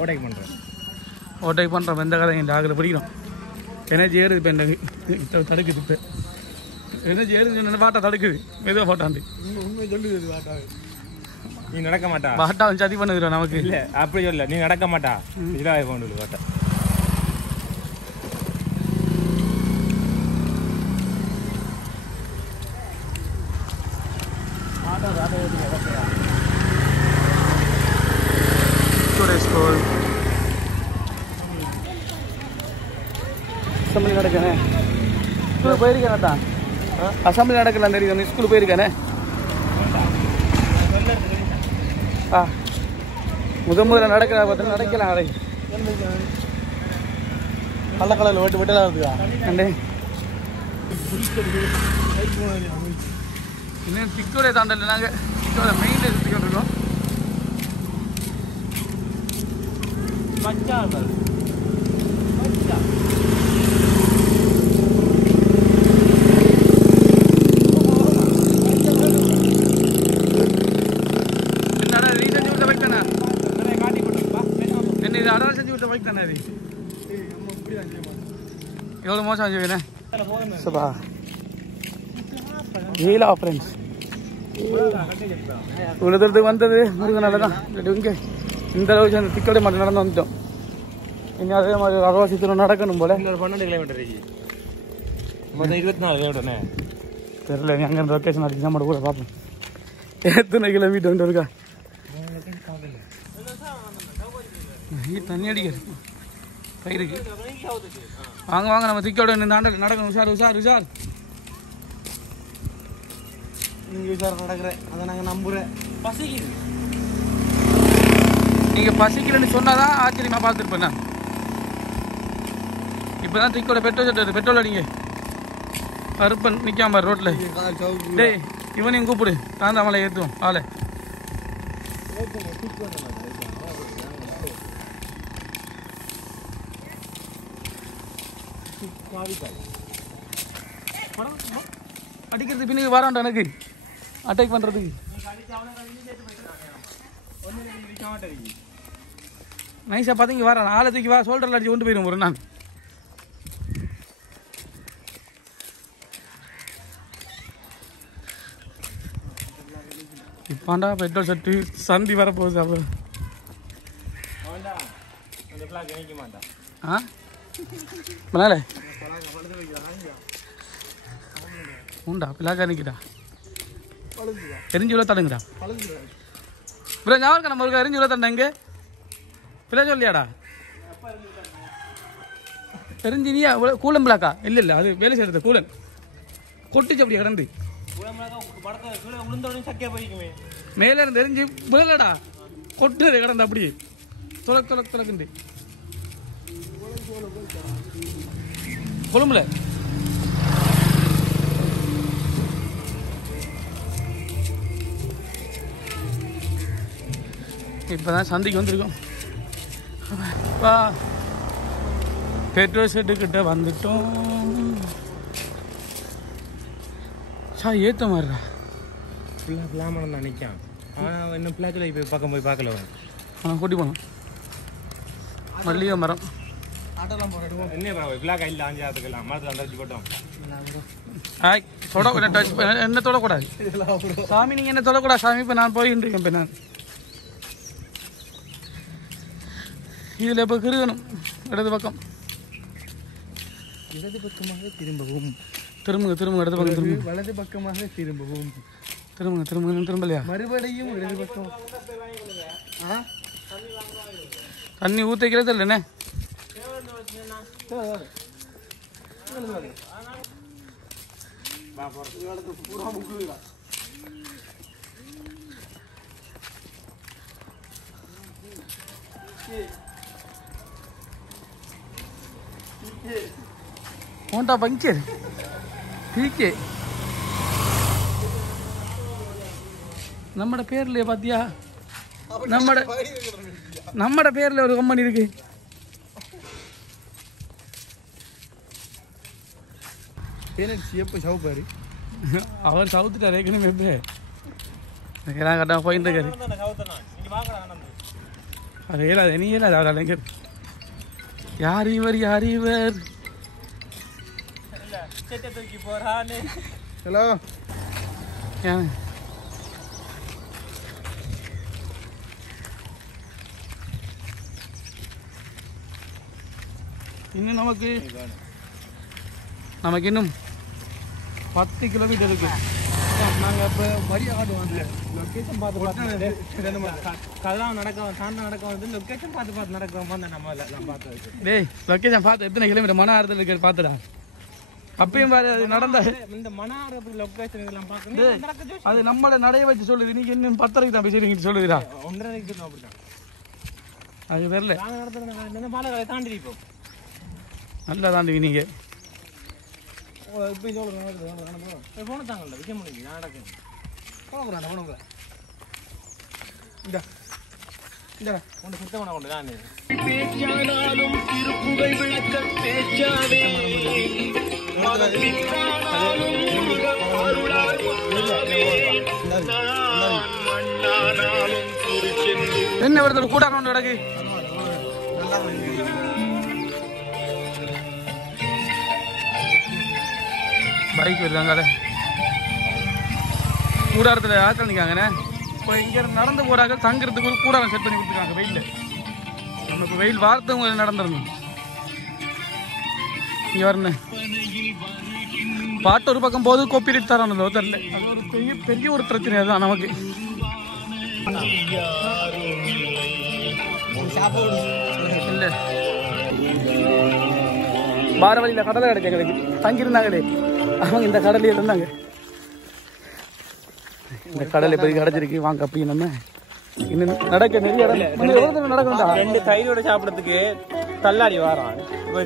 ஓட்டேக் பண்ணுறோம் ஓட்டை பண்ணுறோம் எந்த கதை இந்த ஆகில் பிடிக்கிறோம் எனர்ஜி ஏறுது இப்போ இந்த தடுக்குது இப்போ எனர்ஜி ஏறுது பாட்டா தடுக்குது மெதுவாக பாட்டாண்டு உண்மை சொல்லுது வாட்டாவே நீ நடக்க மாட்டா பாட்டா வந்து சதி பண்ணுதுடா நமக்கு இல்லை அப்படி சொல்ல நீ நடக்க மாட்டா இதாக கொண்டு பாட்டா ஸ்கூல் அசம்பிளி நடக்கானே ஸ்கூலுக்கு போயிருக்கேனட்டா அசம்பிளி நடக்கலாம் தெரியும் நீ ஸ்கூலுக்கு போயிருக்கானே முதல்ல நடக்கிற பார்த்தா நடக்கலாம் அதை கள்ள கலரில் வெட்டு வெட்டலாம் இருக்குதா அண்டே இன்னும் திக்கோட தாண்டல நாங்கள் திக்கோட மெயின்ல சுற்றிக்கிட்டு இருக்கோம் என்னடா ரீசெண்ட் விட்ட பைக் தானே என்ன இது அடல் செஞ்சு விட்ட பைக் தானே அது எவ்வளோ மோசம் செய்வேன் சபா வீலா ஃப்ரெண்ட்ஸ் இவ்வளோ தூரத்துக்கு வந்தது முருகனால தான் இங்கே இந்த அளவுக்கு அந்த திக்கோட மட்டும் நடந்து வந்துட்டோம் இன்னும் அதே மாதிரி அரவாசித்தூரம் நடக்கணும் போல 12 கிலோமீட்டர் மொத்தம் 24 கிலோமீட்டர்ண்ணே தெரியல நீ அங்கே லொக்கேஷன் அடிச்சு நம்ம கூட பார்ப்போம் எத்தனை கிலோமீட்டர் வந்து இருக்கா தண்ணி அடிக்கிறது பயிருக்கு வாங்க வாங்க நம்ம திக்கோட நடக்கணும் உஷார் நீங்கள் விசாரம் நடக்கிறேன் அதை நாங்கள் நம்புகிறேன் பசிக்குது நீங்கள் பசிக்கலன்னு சொன்னாதான் ஆச்சரியமாக பார்த்துருப்பேன் நான் இப்போ தான் திக்கோட பெட்ரோல் அடிங்க அறுப்பன் நிற்காம ரோட்டில் டேய் இவனையும் கூப்பிடு தாந்தாமலை ஏற்றுவோம் ஆளை அடிக்கிறது பின்னுக்கு வரான்டா எனக்கு அட்டாக் பண்ணுறதுக்கு நைஸாக பார்த்தீங்க வரேன் ஆளை தூக்கி வா ஷோல்டரில் அடிச்சு கொண்டு போயிடும் ஒரு நான் இப்பாண்டா பெட்ரோல் சட்டு சந்தி வரப்போகுது அப்புறம் ஆ மலால உண்டா பிள்ளாக்கா நிற்கிட்டா எரிஞ்சு உள்ள தடுங்கடா இப்போ ஞாபகம் நம்ம ஒரு எரிஞ்சு உள்ள தண்டா இங்கே பிள்ளை சொல்லியாடா எரிஞ்சு நீயா கூலம் பிளாக்கா இல்லை அது வேலை செய்யறது கூலன் கொட்டுச்சு அப்படி கிடந்து மேல இருந்து எரிஞ்சு விழலடா கொட்டுறது கிடந்து அப்படியே துளக்குண்டு கொழும்புல இப்பதான் சந்தைக்கு வந்திருக்கோம் இப்போ பெட்ரோல் ஷெட்டுக்கிட்ட வந்துட்டோம். ஏற்ற மாதிரிடா ஃபுல்லாக பிளாமணம் தான் நிற்கான். ஆனால் இன்னும் பிள்ளாச்சில் போய் பக்கம் போய் பார்க்கல. ஆனால் கூட்டி போனோம். மல்லிகை மரம் என்ன பிள்ளா கையில் ஆஞ்சாத்துக்கலாம் மரத்தில் அந்த வச்சு போட்டோம். என்ன தொடக்கூடாது சாமி, நீங்கள் என்ன தொடக்கூடாது சாமி. இப்போ நான் போயிட்டு இருக்கேன். இப்போ நான் இதில் இப்போ கிருகணும் இடது பக்கம். இடது பக்கமாக திரும்பவும். திரும்புங்க இடது பக்கம் திரும்ப. வலது பக்கமாக திரும்பவும். திரும்பலையா? மறுபடியும் இடது பக்கம். தண்ணி ஊற்றிக்கிறது இல்லைண்ணே. போண்டா பங்கர் பீக்கே நம்மட பேர்ல பாத்தியா? நம்மட பேர்ல ஒரு கம்பெனி இருக்கு. அவர் சவுத்துட்டாரு ஏற்கனவே. கரெக்டாக போயிட்டு இருக்காரு. அது ஏலாது நீ ஏலாது அவர் அலைஞர். யார் இவர்? ஹலோ இன்னும் நமக்கு இன்னும் 10 கிலோமீட்டர் இருக்கு. நாங்கள் இப்போ வரி ஆடுவோம். லொக்கேஷன் பார்த்து கதெல்லாம் நடக்க வந்து லொக்கேஷன் பார்த்து நடக்கிறோம். நம்ம எல்லாம் பார்த்து டேய் லொக்கேஷன் பார்த்து எத்தனை கிலோமீட்டர் மன ஆறுதல் இருக்கு பார்த்துடா. அப்பயும் பாரு அது நடந்த இந்த மன ஆறுதல் லொக்கேஷன் இதெல்லாம் பார்க்கணும். அது நம்மள நடைய வச்சு சொல்லுது. நீங்க இன்னும் 10:30 தான் பேசுறீங்க சொல்லுதுடா. 1:30 அப்படிதான் அது வரல. நாங்கள் நடத்துறது பாலங்களை தாண்டி இப்போ நல்லா தாண்டி நீங்க இப்போ போன தாங்கல்ல விஜய் மொழி நான் நடக்கேன். போனக்கூடாது இந்த ஒன்று சுத்தமான கொண்டு தான் பேச்சானாலும் திருப்புகை விளக்க பேச்சாவே என்ன வருது கூட்டாரம் நடக்கு. பைக் வருதாங்க கூடாரத்தில் ஆட்கள் நிற்காங்கண்ணே. இப்போ இங்கே நடந்து போகிறாங்க. தங்குறதுக்கு ஒரு கூடாரம் செட் பண்ணி கொடுத்துருக்காங்க வெயிலில். நம்ம இப்போ வெயில் வாரத்தவங்க நடந்துடணும். இங்கே வரணும் பாட்டு ஒரு பக்கம் போது கோப்பிரைட் தரணும். தெரியல அது ஒரு பெரிய ஒரு பிரச்சனை தான் நமக்கு. இல்லை வார வழியில் கடலை கிடைக்க தங்கியிருந்தாங்களே அவங்க இந்த கடலையே இருந்தாங்க. இந்த கடலை போய் கிடைச்சிருக்கு. வாங்க அப்படி நம்ம இன்னும் நடக்க நிறைய நடக்கணும்டா. 2 தைரோட சாப்பிடறதுக்கு தள்ளாடி வாரம்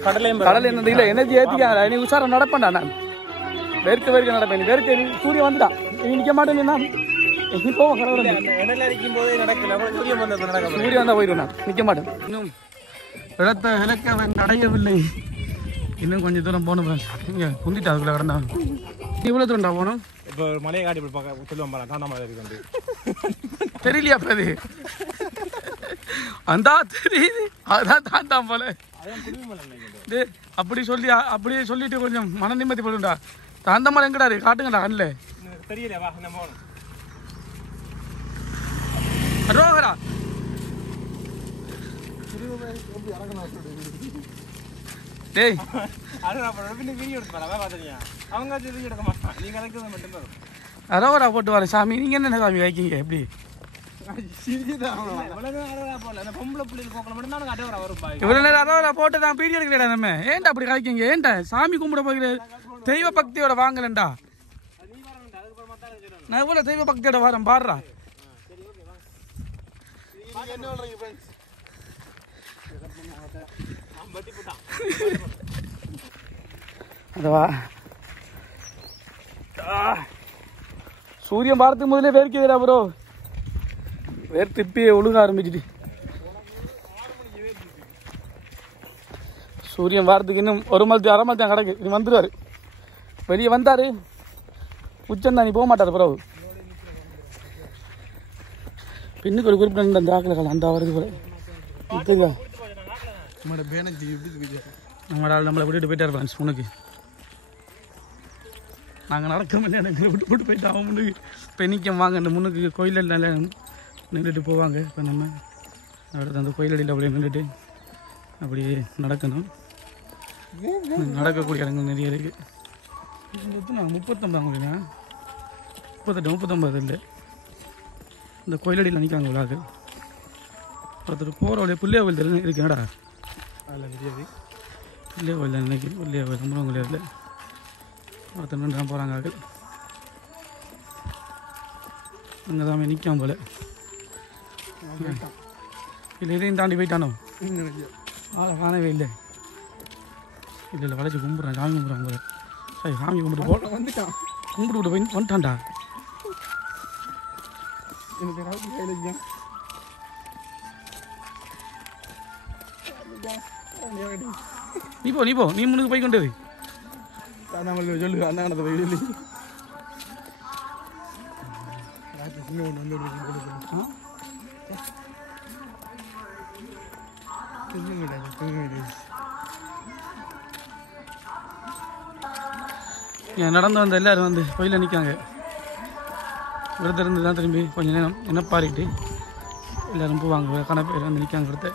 கடலை என்ன இல்லை எனர்ஜி ஏற்றிக்காங்க. நீ உஷாரம் நடப்பேன்டா. நான் வேர்க்க நடப்பேன். வேர்க்க சூரியன் வந்துட்டான். நீ நிற்க மாட்டேன். நீ போவோம் கடவுள் அடிக்கும் போதே நடக்கல. சூரியன் வந்தால் போயிடுவேன். நான் நிற்க மாட்டேன். இன்னும் இடத்த இலக்க அடையவில்லை. இன்னும் கொஞ்சம் தூரம் போகணும். இங்கே குந்திட்டு அதுக்குள்ள கடந்தான். இவ்வளோ தூரம்டா போகணும். இப்போ மலையை காட்டி பார்க்க சொல்லுவாங்க. தாண்டா மலை இருக்கு தெரியலையா? அது அந்த தெரியுது. அதான் தாண்டாம் போல. அப்படி அப்படியே சொல்லிட்டு கொஞ்சம் மன நிம்மதி போடுண்டா. தாண்ட மலை எங்கடா இருக்கு? காட்டுங்கடா கண்ணில். தெரியல வா நம்ம போகணும். ரோகரா டேய் அரோகரா போட்டு வர சாமி. நீங்க என்ன சாமி வைக்கீங்க? எப்படி இவ்வளவு நேரம் அரோகரா போட்டு நான் பீடி எடுக்கிறேன். நம்ம ஏன்டா அப்படி காய்க்கிங்க? ஏன்டா சாமி கும்பிட போகிற தெய்வ பக்தியோட வாங்கலண்டா. நான் இவ்வளவு தெய்வ பக்தியோட வரேன் பாடுறா. அதுவா சூரியன் பார்த்து முதலே வேர்க்குதுடா ப்ரோ. வேர்த்து இப்பயே ஒழுக ஆரம்பிச்சுட்டு சூரியன் வாரத்துக்கு இன்னும் 1 மணி அரை மணி தான் கிடக்கு. இது வந்துடுவார். வெளியே வந்தார் உச்சந்தானி போக மாட்டார். பிறகு பின்னுக்கு ஒரு குறிப்பிட்ட அந்த ஆக்கில் அந்த வருது போல இருக்குதா. நம்மளோட ஆள் நம்மளை விட்டுட்டு போயிட்டார் ஃப்ரெண்ட்ஸ். முன்னுக்கு நாங்கள் நடக்க முடியாது, எங்களை விட்டு போட்டு போயிட்டு அவன் முன்னுக்கு இப்போ நிற்கும் வாங்க. இந்த முன்னுக்கு கோயிலில் நல்லா நின்றுட்டு போவாங்க. இப்போ நம்ம அடுத்து அந்த கோயிலடியில் அப்படியே நின்றுட்டு அப்படி நடக்கணும். நடக்கக்கூடிய இடங்கள் நிறைய இருக்குது. 39 முடியுங்க, 38 39 இல்லை. இந்த கோயிலடியில் நிற்கிறாங்க விழாக்கள். ஒருத்தர் போகிற வழியாக பிள்ளைய கோயில் தெரிஞ்சு இருக்குங்கடா. அதில் தெரியாது பிள்ளைய கோயில் தான் நினைக்கி. பிள்ளைய கோயில் சம்பளம் கோயிலில் ஒருத்தர் நின்று தான் போகிறாங்க. ஆக்கள் அங்கே தான் நிற்காம போல. இல்லை இதையும் தாண்டி போயிட்டானோ ஆளை காணவே இல்லை. இல்லை இல்லை வளைச்சி கும்பிட்றான். சாமி கும்பிட்றான் போல. சரி சாமி கும்பிட்டு போட வந்துட்டான். கும்பிட்டு விட்டு போய் வந்துட்டான்டா. நீ போ நீ முன்னுக்கு போய் கொண்டு சொல்லு அண்ணானத்தை போய் சொல்லி நடந்து வந்த எல்லாரும் வந்து கோயிலில் நிற்காங்க. விரதம் இருந்து தான் திரும்பி கொஞ்சம் நேரம் என்ன பாரிட்டு எல்லோரும் போவாங்க. கணப்பேர் வந்து நிற்காங்க. விரத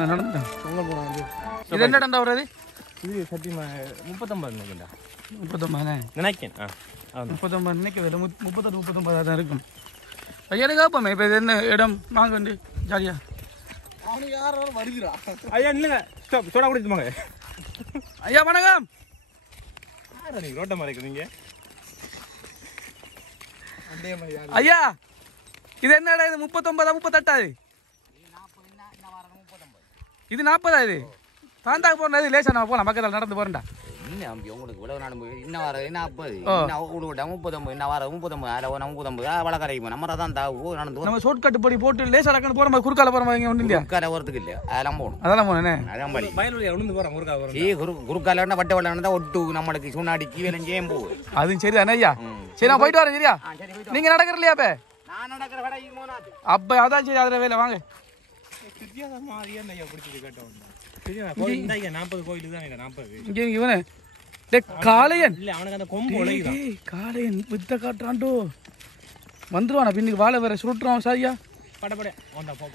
நடந்துட்டான். இது என்ன டண்டா வருது? இது சத்தியமா 39 நினைக்கிறேன். 39 நினைக்கேன். 39 நினைக்க 38 39 தான் இருக்கும். ஐயா கேட்போமே இப்போ இது என்ன இடம் வாங்க வந்து ஜாலியா. அவனுக்கு யாரும் வருகிறா. ஐயா இல்லைங்க, ஸ்டாப் சோடா குடிச்சுமாங்க. ஐயா வணக்கம். நீங்கள் ரோட்டை மறைக்கிறீங்க. ஐயா இது என்ன இடம்? இது 39 38 இது 40 இது தாந்தாக்கு போறது லேசா. நம்ம போகலாம் பக்கத்தில் நடந்து போறேன்டா. உங்களுக்கு இவ்வளவு நாடு இன்னும் வர 40 இன்னும் 39 இன்னும் வர 39 அதில் 39 வளக்கரைக்கும் நம்ம தான் நடந்து நம்ம ஷார்ட் கட் படி போட்டு லேசா டக்குன்னு போற மாதிரி குறுக்கால போற மாதிரி ஒன்றும் இல்லையா? குறுக்கால வரதுக்கு இல்லை, அதெல்லாம் போகணும். அதெல்லாம் போனே அதான் படி வயல்வெளியை உளுந்து போகிறோம். குறுக்கால வட்ட வட்டம் தான் ஒட்டு நம்மளுக்கு சுண்ணாடிக்கு விளைஞ்சேம் போகுது. அதுவும் சரி தானே ஐயா. சரி நான் போயிட்டு வரேன். சரியா நீங்க நடக்கிற இல்லையா? அப்ப நான் நடக்கிற கடை அப்ப அதான் சரி. அதில் வேலை வாங்க. இவனு காளையன் காளையன் வித்த காட்டுறான்டோ வந்துருவானா பின்னுக்கு வாழை வேற சுருட்டுறான். சாரியா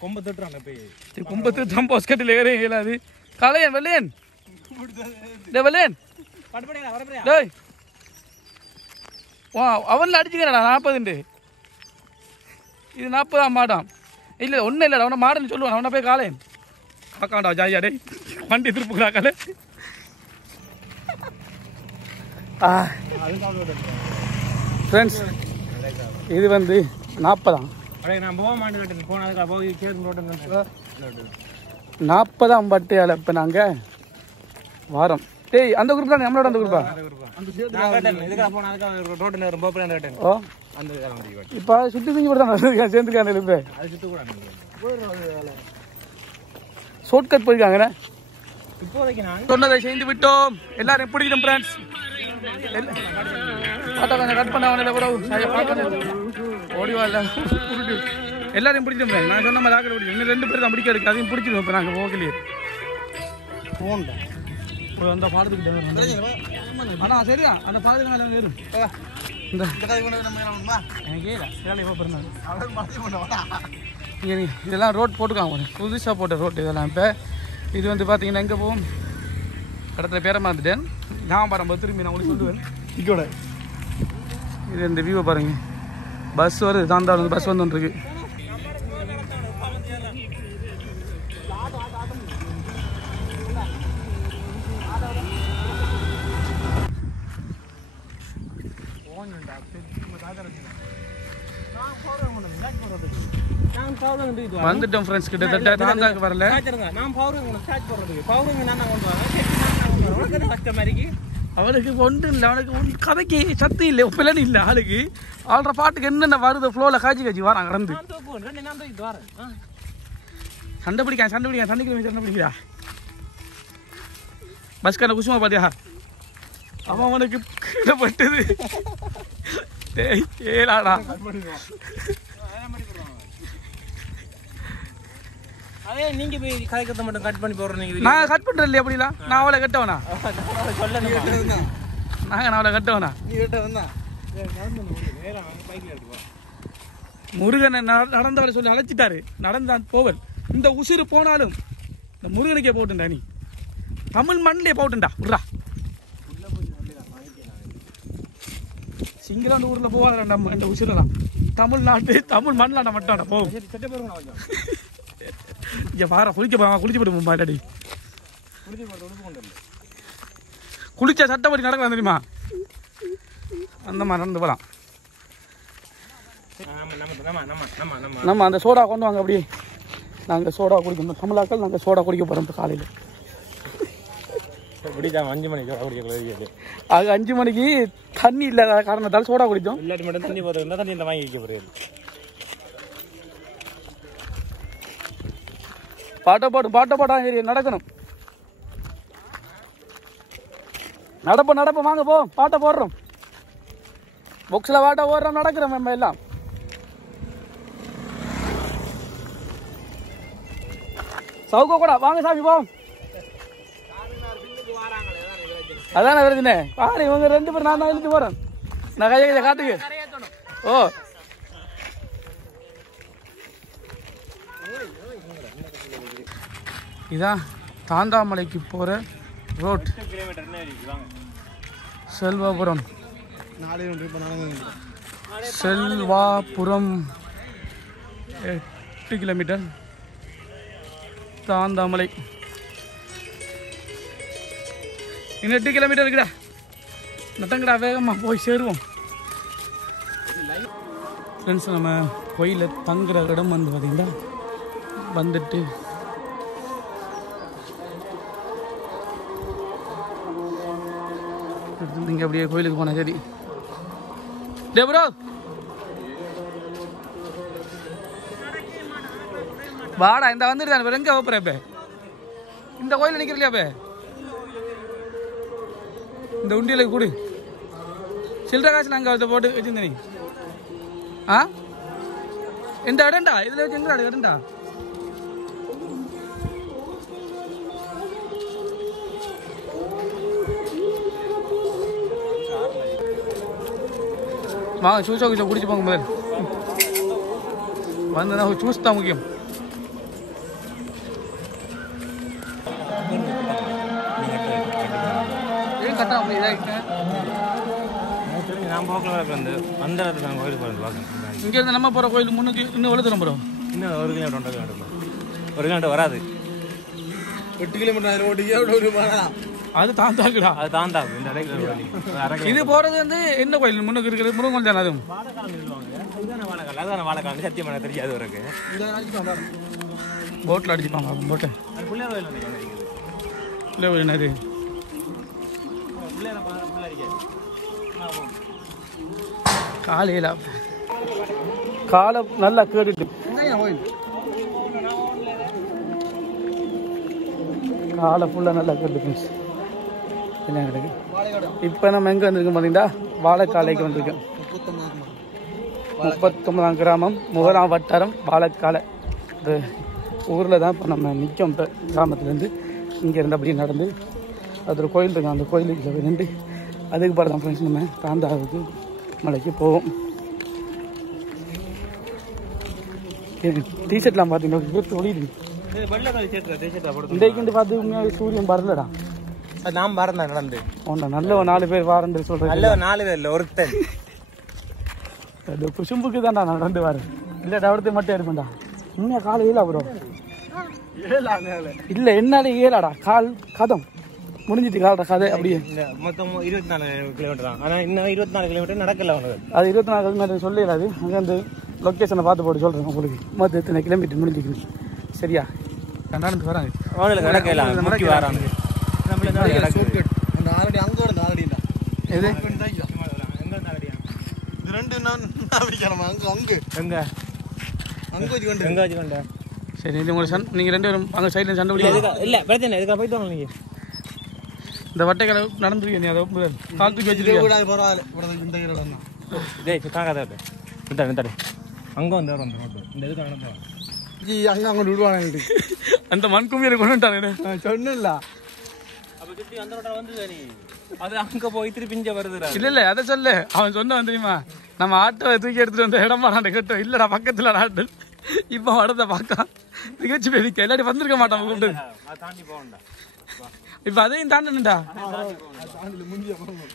கொம்பை தொட்டுறான். கொம்பை தொட்டுறான். பாஸ்கட்டில் ஏற இயலாது. காளையன் வெள்ளையன் வெள்ளையன் டேய் அவன்ல அடிச்சுக்கிறடா 40. இது 40 மாடாம். இல்லை ஒன்றும் இல்லைடா. அவனை மாடுன்னு சொல்லுவான். அவனை போய் காளையன் காக்காண்டா ஜாலியா. டே வண்டி திருப்புக்குறா காலை. ஃப்ரெண்ட்ஸ் இது வந்து 40 40 பட்டையால் இப்போ நாங்கள் வாரம். டேய் அந்த குரூப் தான் நம்மளோட. அந்த குரூப்பா ஓ இப்போ சுற்றி செஞ்சு கூட தான் சேர்ந்துக்கான இப்போ ஷார்ட் கட் போயிருக்காங்கண்ணே. இப்போதைக்கு நான் சொன்னதை செய்து விட்டோம். எல்லாரும் பிடிக்கணும் ஃப்ரெண்ட்ஸ். கொஞ்சம் கட் பண்ண கூட ஓடிவா இல்லை எல்லாரையும் பிடிச்சிடும். நான் சொன்ன மாதிரி ஆக்கள் பிடிக்கும். இன்னும் 2 பேர் தான் பிடிக்க இருக்கு. அதையும் பிடிச்சிடும். இப்போ நாங்கள் போகலையே அந்த பாலத்துக்கிட்ட. ஆனால் சரியா அந்த பாலத்துக்கு மேலே வேறு இந்த இதெல்லாம் ரோட் போட்டுக்காங்க. புதுசாக போட்ட ரோட் இதெல்லாம். இப்போ இது வந்து பார்த்தீங்கன்னா எங்கே போகும் இடத்துல பேரை மறந்துட்டேன். நான் வரும்போது திரும்பி நான் உங்களுக்கு சொல்லுவேன். இதோட இது இந்த வியூவை பாருங்க. பஸ் வருது. தாண்டாவது பஸ் வந்துருக்கு. வந்துட்டோம் ஃப்ரெண்ட்ஸ் கிட்டத்தட்ட தாந்தாக்கு வரல. அவனுக்கு ஒன்றும் இல்லை, அவனுக்கு கதைக்கு சத்து இல்லை, பிள்ளை இல்லை. ஆளுக்கு ஆள்ற பாட்டுக்கு என்னென்ன வருது ஃப்ளோவில் காய்ச்சி வரான் கடந்து சண்டை பிடிக்கிறா. பஸ்கான குசுமா பாத்தியா அவன் அவனுக்கு கீழப்பட்டது. ஏலாடா அதே நீங்க போய் கதைக்கத்தை மட்டும் கட் பண்ணி போடுறீங்க. நான் கட் பண்றேன் இல்லையா அப்படிலாம்? நான் அவளை கட்டவனா? நான் அவளை கட்டவனா? முருகனை நடந்தவரை சொல்லி அழைச்சிட்டாரு, நடந்தான் போவல். இந்த உசிறு போனாலும் இந்த முருகனுக்கே போட்டுண்டா. நீ தமிழ் மண்ணிலே போட்டுண்டா. விட்றா சிங்கிளாண்டு ஊரில் போவாத நம்ம இந்த உசிரெல்லாம் தமிழ்நாட்டு தமிழ் மண்ணில் மட்டும் போகும். இங்கே பாரு குளிச்சு போடுவோம் மாட்டாடி. குளிச்சா சட்டப்படி நடக்கலாம் தெரியுமா? அந்த மாதிரி நடந்து போகலாம். நம்ம அந்த சோடா கொண்டு வாங்க. அப்படியே நாங்கள் சோடா குடிக்கணும். தமிழாக்கள் நாங்கள் சோடா குடிக்க போகிறோம் இப்போ காலையில். 5 மணிக்கு அது 5 மணிக்கு தண்ணி இல்லாத காரணத்தால் சோடா குடித்தோம். இல்லாட்டி மட்டும் தண்ணி போதும், தண்ணி வாங்கி வைக்க போகிறது. பாட்டை போட்டா நடக்கணும். நடப்ப வாங்க போ. பாட்டை போடுறோம், பொக்ஸில் பாட்டை போடுறோம், நடக்கிறோம் நம்ம எல்லாம். சவுக்க கூட வாங்க சாமி போ. அதானே வருதுண்ணே. பாரு இவங்க 2 பேரும் நான் தான் இழுத்து போறேன். நான் கையை காட்டுக்கு. ஓ இதான் தாந்தாமலைக்கு போகிற ரோட். செல்வாபுரம் செல்வாபுரம் 8 கிலோமீட்டர் தாந்தாமலை. இன்னும் 8 கிலோமீட்டர் இருக்குடா. நட்டங்கடா வேகமாக போய் சேருவோம். ஃப்ரெண்ட்ஸ் நம்ம கோயிலில் தங்குற இடம் வந்து பார்த்திங்கன்னா வந்துட்டு நீங்கள் அப்படியே கோயிலுக்கு போனால் சரி. டே ப்ரோ வாடா, இந்த வந்துட்டு தான் எங்கே ஓப்புற? இப்போ இந்த கோயிலில் நிற்கிறலையா? இப்போ இந்த உண்டியில் கூடு சில்லற காசு நாங்கள் அதை போட்டு வச்சுருந்தேன். ஆ இந்த இடம்டா இதில் வச்சு எங்கே இடம்டா? வாங்க ஜூஸா கொஞ்சம் குடிச்சு போங்க. முதல் வந்தா ஜூஸ் தான் முக்கியம். ஏன் கட்டா அப்படி இதாகிட்டேன்? நான் போக்கில் வந்து அந்த இடத்துல நாங்கள் கோயிலுக்கு போகிறது பார்க்கணும். இங்கேருந்து நம்ம போகிற கோயிலுக்கு முன்னுக்கு இன்னும் எவ்வளோ தூரம் போகிறோம்? இன்னும் 1 கிலோமீட்டர் 1 கிலோமீட்டர் 1 கிலோமீட்டர் வராது. 8 கிலோமீட்டர் அது தாந்தாக்குடா. அது தாண்டா இந்த இடையில இது போகிறது வந்து என்ன கோயில் முன்னுக்கு இருக்கிறது? முருகன் கோயில் தானே? அதுவும் அதுதான வாழைக்கால் சத்தியமான தெரியாது இருக்கு. போட்டில் அடிச்சுப்பாங்க போட்டை. பிள்ளையார் கோயில் இல்லை என்னது காலையில் காலை நல்லா கேட்டுட்டு காலை ஃபுல்லாக நல்லா கேட்டு என்ன கிடக்கு. இப்போ நம்ம எங்கே வந்துருக்கோம் பார்த்தீங்கன்னா வாழைக்காலைக்கு வந்திருக்கோம். 39ஆம் கிராமம், 1ஆம் வட்டாரம், வாழைக்காலை. இந்த ஊரில் தான் இப்போ நம்ம நிற்கும். இப்போ கிராமத்துலேருந்து இங்கேருந்து அப்படியே நடந்து அது ஒரு கோயில் இருக்கும். அந்த கோயிலுக்கு நின்று அதுக்கு பாரு தான் ஃப்ரெண்ட்ஸ் நம்ம தாந்தாவுக்கு மலைக்கு போவோம். டிஷர்ட்லாம் பார்த்தீங்கன்னா ஒளியுது. இன்றைக்கு பார்த்து உண்மையாக சூரியன் வரலடா. நான் மறந்தேன் நடந்து ஒன்றா நல்ல 4 பேர் வாரண்டு சொல்கிறேன். நல்ல 4 பேர் இல்லை ஒருத்தன். அது குசும்புக்கு தான்டா நடந்து வரேன். இல்லை டவரத்தை மட்டும் எடுப்பேன்டா. உண்மையாக காலை 7 ப்ரோ. இல்லை என்னாலே 7 கால் கதம் முடிஞ்சிட்டு கால்ற கதை அப்படியே. மொத்தம் 24 கிலோமீட்டர் தான். ஆனால் இன்னும் 24 கிலோமீட்டர் நடக்கல. அது 24 கிலோமீட்டர் சொல்லிடாது. அங்கே அந்த லொக்கேஷனை பார்த்து போட்டு சொல்கிறேன் உங்களுக்கு. மொத்தம் எத்தனை கிலோமீட்டர் முடிஞ்சுக்கணும் சரியா? நடந்து வராங்க அந்த ஆல்ரெடி அங்கே வருது ஆல்ரெடி எது இது ரெண்டு அங்கே எங்கே அங்கே வச்சுக்கொண்டு சரி இது உங்களுக்கு நீங்கள் 2 பேரும் அங்கே சைடில் சண்டை பிடிக்க இல்லை பிரச்சனை இதுக்கு போயிட்டு வாங்க நீங்கள். இந்த வட்டைக்கடை நடந்துருக்கீங்க நீ அதை கால் தூக்கி வச்சுருக்கீங்க. அங்கே வந்து இந்த இதுக்கு அனுப்புவாங்க அங்கே அங்கே விடுவாங்க. அந்த மண் கும்பியில் கொண்டு வந்துட்டானே சொன்னல அப்போ சுற்றி அந்த ரோட்டை வந்து நீ அது அங்கே போய் திருப்பி இங்கே வருதுடா. இல்லை அதை சொல்லு. அவன் சொன்னான் தெரியுமா, நம்ம ஆட்டோவை தூக்கி எடுத்துட்டு வந்த இடமா நான் கேட்டோம். இல்லைடா பக்கத்தில் ஆட்டு இப்போ வடத்தை பார்க்கலாம் நிகழ்ச்சி பேதிக்க எல்லாரும் வந்திருக்க மாட்டான் கூப்பிட்டு. தாண்டி போகண்டா இப்போ அதையும் தாண்டணுண்டா.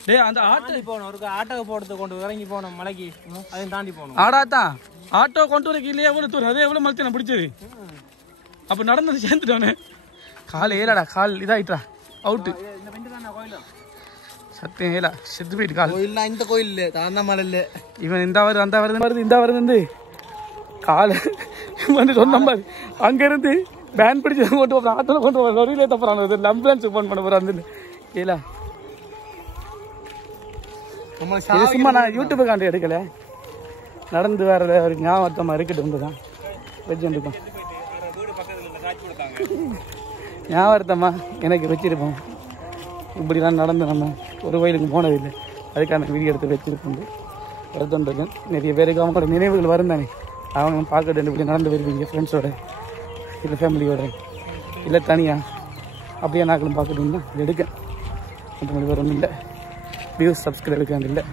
டே அந்த ஆட்டோ போகணும் ஒரு ஆட்டோவை போடுறது கொண்டு இறங்கி போகணும் மலைக்கு அதையும் தாண்டி போகணும். ஆடாத்தான் ஆட்டோ கொண்டு வர கீழே எவ்வளோ தூரம் அதே எவ்வளோ மலத்தை நான் பிடிச்சது. அப்போ நடந்து சேர்ந்துட்டோன்னே கால் ஏலாடா கால் இதாயிட்டா அவுட்டு சத்தியம் ஏலா செத்து போயிட்டு கால். கோயில் இந்த கோயில் இல்லை தாண்டமலை இல்லை. இவன் இந்த வருது அந்த வருது இந்த வருது கால் வந்து சொன்ன மாதிரி அங்கேருந்து பேன் பிடிச்சி கொண்டு போகிறோம். ஆட்டோவில் கொண்டு போகிறோம். லொரியிலே தப்புறான். ஆம்புலன்ஸ் ஃபோன் பண்ண போகிறோம். அந்த ஏலா இது சும்மா நான் யூடியூப்பு காண்டி எடுக்கலை. நடந்து வர்ற ஒரு ஞாபகத்தமாக இருக்கட்டும் தான் வச்சுருக்கோம். ஞாபகத்தம்மா எனக்கு வச்சிருப்போம். இப்படிலாம் நடந்து நம்ம ஒரு கோயிலுக்கு போனதில்லை. அதுக்கான வீடியோ எடுத்து வச்சிருப்போம். வருத்தம் நிறைய பேருக்கு அவங்களோட நினைவுகள் வரும் தானே. அவங்க பார்க்கறது இப்படி நடந்து வருவீங்க ஃப்ரெண்ட்ஸோட இல்லை ஃபேமிலியோட இல்லை தனியாக அப்படியே நாங்களும் பார்க்கணுன்னா எடுக்க மற்றபடி வரணும் இல்லை. வியூஸ் சப்ஸ்கிரைப் எடுக்காது இல்லை.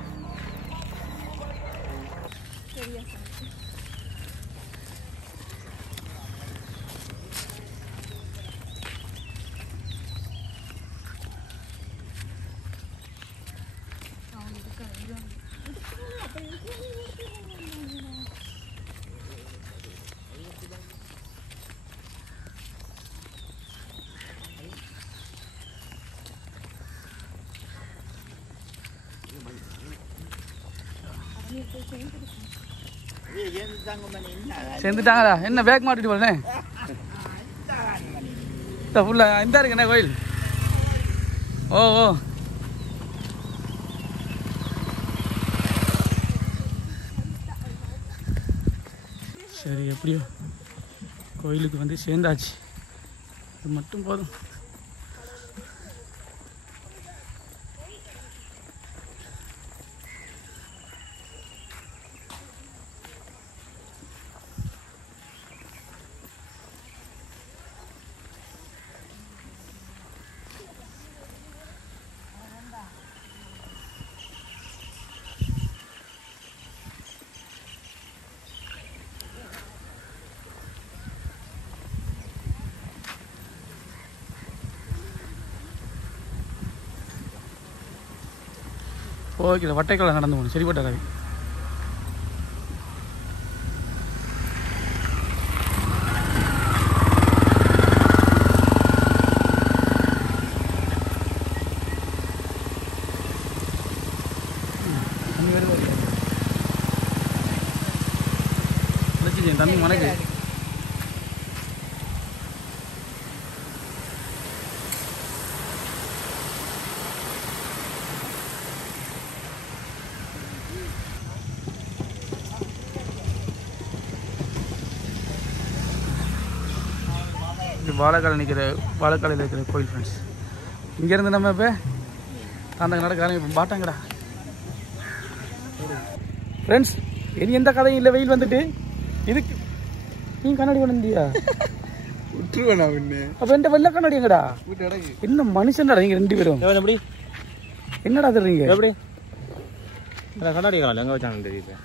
சேர்ந்துட்டாங்களா? என்ன பேக் மாட்டிட்டு போறேன் ஃபுல்லா இந்த இருக்குண்ணே கோயில். ஓ ஓ சரி எப்படியோ கோயிலுக்கு வந்து சேர்ந்தாச்சு. அது மட்டும் போதும். ஓகே வட்டைக்கலை நடந்து போகணும். சரிப்பட்ட ரவி தண்ணி மனைக்கு வாழைக்காலையில் இருக்கிற கோயில் ஃப்ரெண்ட்ஸ். இங்கேருந்து நம்ம இப்போ அந்த நடக்க ஆரம்பிப்போம். பாட்டாங்கடா ஃப்ரெண்ட்ஸ். இனி எந்த கதையும் இல்லை. வெயில் வந்துட்டு இதுக்கு நீ கண்ணாடி கொண்டியா விட்டுருவேண்ணா பின்ன. அப்போ எந்த வெள்ளை கண்ணாடி எங்கடா? என்ன மனுஷன்டா நீங்கள் 2 பேரும்? எப்படி என்னடா தர்றீங்க? எப்படி கண்ணாடி காலம் எங்கே வச்சாங்க தெரியுது.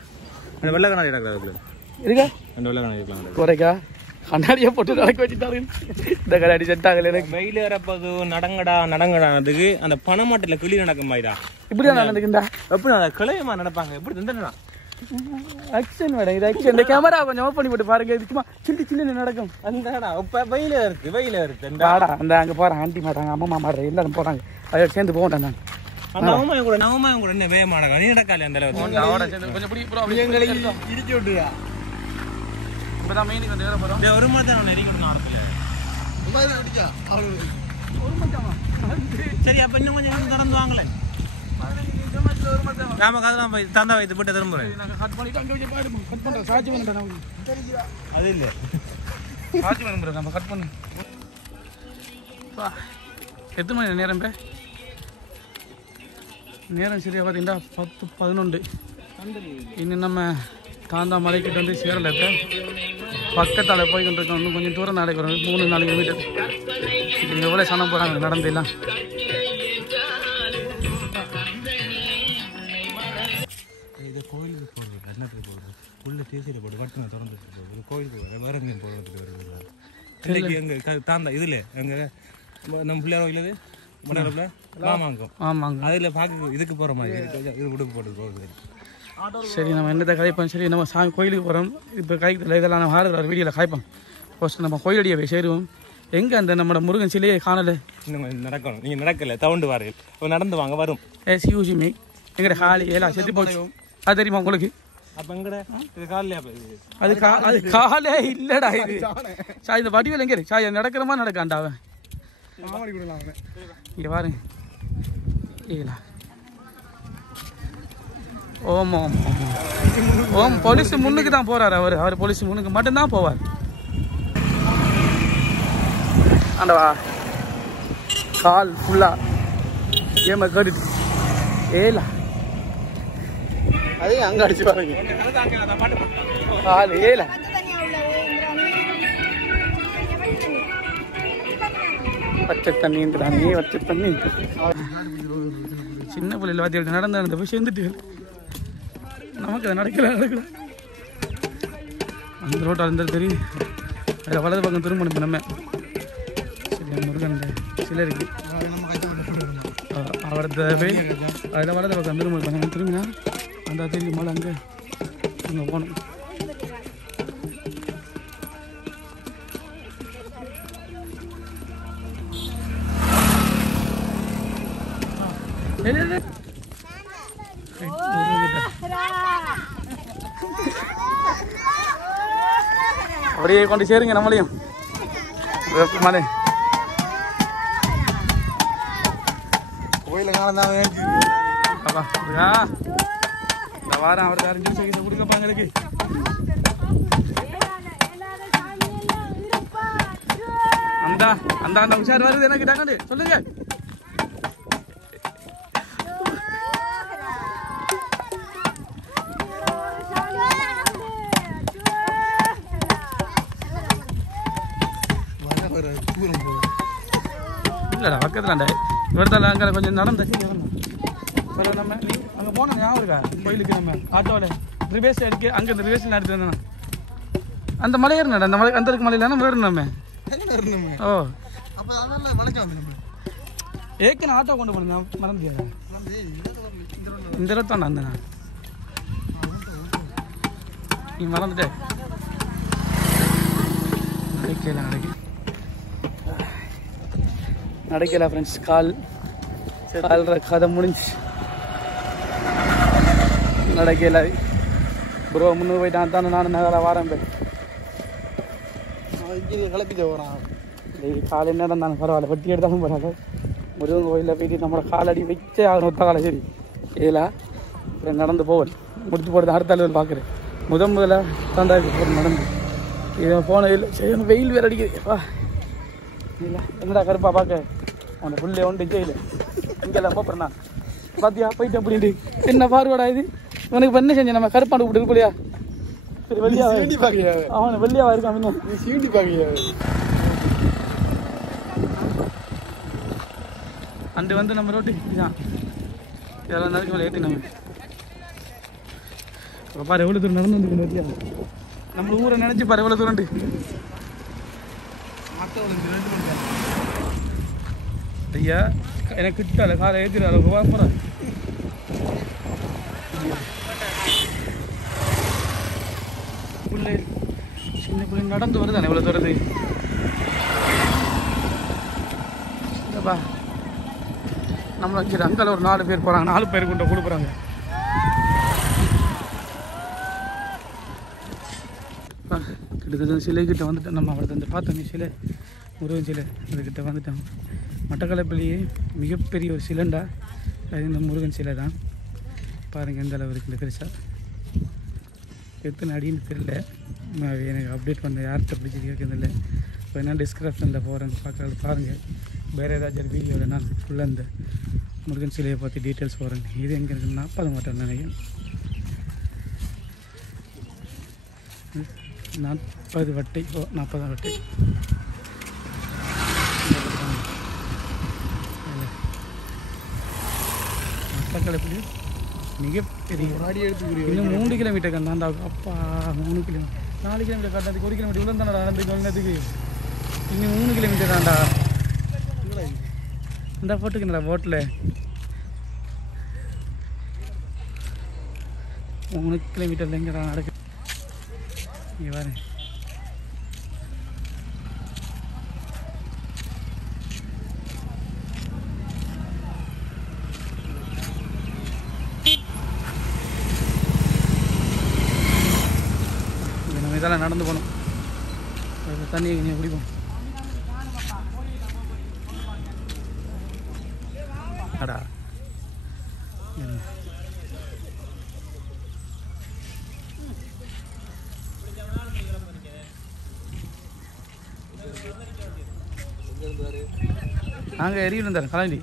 அந்த வெள்ளை கண்ணாடி கிடக்குது இருக்கா? அந்த வெள்ளை கண்ணாடி குறைக்கா கண்ணாடியை போட்டு நடக்க வச்சுட்டாரு. இந்த கண்ணாடி செட் ஆகல எனக்கு. வெயில் இறப்பது நடங்கடானதுக்கு அந்த பணமாட்டில் கிளி நடக்கும் மாதிரிடா. இப்படிதான் நடந்துக்குண்டா. எப்படி அந்த கிளையமா நடப்பாங்க எப்படி தந்துடா ஆக்ஷன் மேடம். இது ஆக்ஷன். இந்த கேமரா கொஞ்சம் ஓப்பன் பண்ணி போட்டு பாருங்க. இது சும்மா சில்லி சில்லி நடக்கும். அந்த இப்ப வெயில இருக்கு வாடா அந்த அங்கே போகிறேன். ஆண்டி மாட்டாங்க அம்மா மாடுற எல்லாரும் போகிறாங்க. அதை சேர்ந்து போகட்டேன் நான். நவமா கூட என்ன வேகமாடா நீ நடக்காது அந்த அளவுக்கு கொஞ்சம் பிடி இடிச்சு விட்டுருவா. இப்போ தான் மெயினுக்கு வந்து ஏற போகிறோம். ஒரு மாதிரி தான் நெரிக்கணும் ஆரத்தில். ஒரு மச்சாமா சரி, அப்போ இன்னும் கொஞ்சம் திறந்து வாங்கலை. நாம அதெல்லாம் போய் தந்தா வைத்து போட்டு திரும்புறேன். நாங்கள் கட் பண்ணிவிட்டு அங்கே வச்சு பாடு கட் பண்ணுறோம். சாட்சி பண்ணுறேன் நமக்கு அது இல்லை, சாட்சி பண்ணுறோம். நம்ம கட் பண்ணு. எத்தனை மணி நேரம்? இப்போ நேரம் சரியாக பார்த்தீங்கன்னா 10-11. இன்னும் நம்ம தாந்தா மலைக்கிட்ட வந்து சேரலை. இப்போ பக்கத்தால் போய்கிட்டு இருக்கோம். இன்னும் கொஞ்சம் தூரம் நடக்கிறோம். 3-4 கிலோமீட்டர். இங்கே எவ்வளோ சனம் போகிறாங்க நடந்தெல்லாம். இது கோயிலுக்கு போகிறது, கர்நாடகா போகிறது, உள்ள தேசியில் போட்டு வட்டனை திறந்துட்டு போகுது. கோயிலுக்கு வர வேற எங்கேயும் போகிறதுக்கு வருது. இன்னைக்கு எங்கள் தாந்தா இதில் எங்கள் நம்ம பிள்ளையாரோ இல்லது மண்டலத்தில் மாமாங்கம். ஆமாங்க, அதில் பார்க்க இதுக்கு போகிற மாதிரி இது உடுப்பு போட்டு போகுது. சரி நம்ம என்னத்தை கதைப்போம். சரி நம்ம சாமி கோயிலுக்கு போகிறோம். இப்போ கைத்தில் இதெல்லாம் நம்ம ஆடுற வீடியோவில் காய்ப்போம். ஃபர்ஸ்ட் நம்ம கோயிலடியை போய் சேருவோம். எங்கே அந்த நம்மளோட முருகன் சிலையே காணலை. இன்னும் கொஞ்சம் நடக்கணும். நீங்கள் நடக்கலை, தவுண்டு வாரீர்கள், நடந்து வாங்க வரும். சியூசிமி எங்கட காலி எல்லாம் செத்து போச்சு. அது தெரியுமா உங்களுக்கு? அப்போ எங்கட இது காலையா அது காலே இல்லடா. இது சாய் இந்த வடிவில் எங்கே சாய் நடக்கிற மாதிரி நடக்காண்டா அவன். இங்கே பாருங்க. ஏலா ஓம் ஓம் ஓம் ஓம். போலீஸ் முன்னுக்கு தான் போறாரு. அவர் போலீஸ் முன்னுக்கு மட்டும்தான் போவார். ஆண்டவா கால் ஃபுல்லா ஏமா கேட்டுட்டு ஏலா அதே அங்கே அடிச்சு பாருங்க. கால் ஏலா பச்சை தண்ணின்றானே. பச்சை தண்ணி சின்ன பிள்ளைல வாத்தி நடந்த அந்த போய் சேர்ந்துட்டு நமக்கு அதை நடக்கல. அந்த ரோட்டாக இருந்தாலும் தெரியும். அதில் வலது பக்கம் திரும்ப நம்ம சரி முருகன் சிலை இருக்கு. அவரது போய் அதில் வலது பக்கம் திரும்ப திரும்பினா அந்த தெரியும் மேலே அங்கே அங்கே போகணும். அப்படியே கொண்டு சேருங்க நம்மளையும் மலை கோயில காணதான் இந்த வாரம் அவருக்கு 6 நிமிஷம் கொடுக்கப்பாங்க இருக்கு. அந்த அந்த அந்த உஷார் வருது எனக்கு டாக்கண்டு சொல்லுங்க. இல்லைடா பக்கத்தில் இவர்தான் அங்கே கொஞ்சம் நடந்துச்சு. நம்ம அங்கே போனோம் ஞாபகம் இருக்கா? கோயிலுக்கு நம்ம ஆட்டோவில் ரிவேஸ் அடிக்க அங்கே இந்த ரிவேஸில் எடுத்து வந்தோம். அந்த மலை ஏறினடா அந்த மலை அந்த இருக்கு மலையில் நம்ம ஏறணும். நம்ம ஓ ஏற்கனவே ஆட்டோ கொண்டு போனேன் மறந்து இந்த இடத்தாண்டா அந்த நீ மறந்துட்டே நடக்கல ஃப்ரெண்ட்ஸ். கால்ற கதை முடிஞ்சு நடக்கல. ப்ரோ முன்னூறு போயிட்டான் தானே நானும் நகர வாரம் போய் கிளப்பிட்டு போகிறான். காலை என்ன இருந்தாலும் பரவாயில்ல, வட்டி எடுத்தாலும் பரவாயில்ல. முருகன் கோயிலில் போயிட்டு நம்மளோட காலடி வச்சே ஆகணும். ஒத்த காலை சரி ஏலா நடந்து போவேன். முடிச்சு போடுறது அடுத்த அளவில் பார்க்குறேன். முதல்ல தாண்டா போட்டு நடந்து இது போன இல்லை. சரி வெயில் வேறு அடிக்குது. வா இல்லை என்னடா கருப்பா பார்க்க அவனை புள்ளே ஒன்று ஜெயில இங்கெல்லாம் போப்புறேண்ணா பாத்தியா போயிட்டு அப்படின்ட்டு என்ன பார்வடா இது இவனுக்கு பண்ண செஞ்சேன். நம்ம கருப்பாண்டு விட்டு இருக்கலையா? சரி வெள்ளியா அவனை வெள்ளியாவா இருக்கான். இன்னும் சீண்டி பார்க்க அண்டு வந்து நம்ம ரோட்டு இதுதான் இதெல்லாம் நடக்க வேலை ஏற்றி நம்ம இப்போ பாரு எவ்வளோ தூரம் நடந்து வந்துருக்கு வெள்ளியா. நம்ம ஊரை நினச்சி பாரு எவ்வளோ தூரண்டு. ஐயா எனக்கு கிட்டால காலை ஏற்றிடாத போகிறேன். பிள்ளை சின்ன பிள்ளை நடந்து வருதானே எவ்வளோ தூரது. இல்லைப்பா நம்மளை வச்சு அங்கே ஒரு 4 பேர் போகிறாங்க. 4 பேர் கொண்டு கொடுக்குறாங்க. கிட்டத்தட்ட சிலைக்கிட்ட வந்துட்டோம். நம்ம அவரது அந்த பார்த்தோம் சிலை, முருகன் சிலை, அதுக்கிட்ட வந்துட்டோம். மட்டக்களப்பிலேயே மிகப்பெரிய ஒரு சிலைண்டா அது இந்த முருகன் சிலை தான். பாருங்கள் எந்த அளவு இருக்குது பெருசாக, எத்தனை அடின்னு தெரியல. எனக்கு அப்டேட் பண்ண யார்கிட்ட பிடிச்சி கேட்கறதில்லை. இப்போ என்ன டிஸ்கிரிப்ஷனில் போகிறேன் பார்க்குறது பாருங்கள். வேறு ஏதாச்சும் வீடியோவில் நான் ஃபுல்லாக இந்த முருகன் சிலையை பற்றி டீட்டெயில்ஸ் போகிறேன். இது எங்கே இருக்குன்னா 40 மாட்டேன் நினைக்கிறேன். 40 வட்டை 40 வட்டை. மட்டக்களப்பில் மிகப்பெரிய இன்னும் 3 கிலோமீட்டர் கண்டாண்டா. அப்பா 3 கிலோமீட்டர் 4 கிலோமீட்டர் கட்டாதுக்கு 1 கிலோமீட்டர் இவ்வளோ தானடா நடந்துக்கு வந்ததுக்கு. இன்னும் 3 கிலோமீட்டர் தான்டா. இந்த போட்டுக்குங்களா போட்டில் 3 கிலோமீட்டரில் எங்கடா நடக்கு. இங்கே பாரு, நம்ம இதெல்லாம் நடந்து போகணும். தண்ணியை கொஞ்சம் குடிப்போம். அடா நாங்கள் எரியில் இருந்தார் கலாண்டி.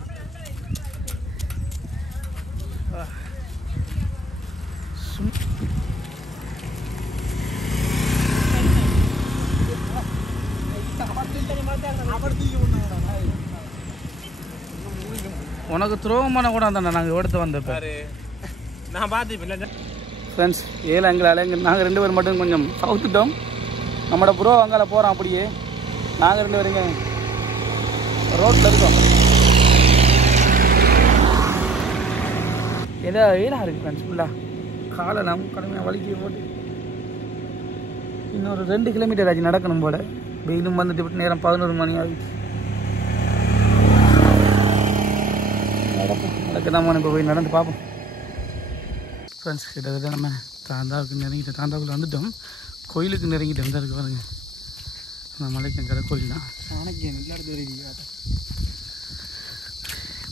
உனக்கு துரோகமான கூட தானே நாங்கள் எடுத்து வந்தப்போ நான் பார்த்து ஃப்ரெண்ட்ஸ். எங்களால் நாங்கள் 2 பேர் மட்டும் கொஞ்சம் சவுத்துட்டோம். நம்மளோட ப்ரோ அங்கால போகிறோம். அப்படியே நாங்கள் 2 பேருங்க ரோட்டில் இருக்கோம். ஏதோ ஏலாக இருக்குது ஃப்ரெண்ட்ஸ். ஃபுல்லாக காலை நம்ம கடுமையாக வலிக்க போட்டு இன்னொரு 2 கிலோமீட்டர் ஆச்சு நடக்கணும் போல். வெயிலும் வந்துட்டு விட்டு நேரம் 11 மணி ஆகுது. நடக்கதான் இப்போ போய் நடந்து பார்ப்போம் ஃப்ரெண்ட்ஸ். கிட்டத்தட்ட நம்ம தாந்தாவுக்கு நெருங்கிட்டோம். தாந்தாவுக்குள்ள வந்துட்டோம். கோயிலுக்கு நெருங்கிட்டோம். தான் இருக்கு பாருங்க, நம்ம மலைக்கங்கரை கோயில் தான்.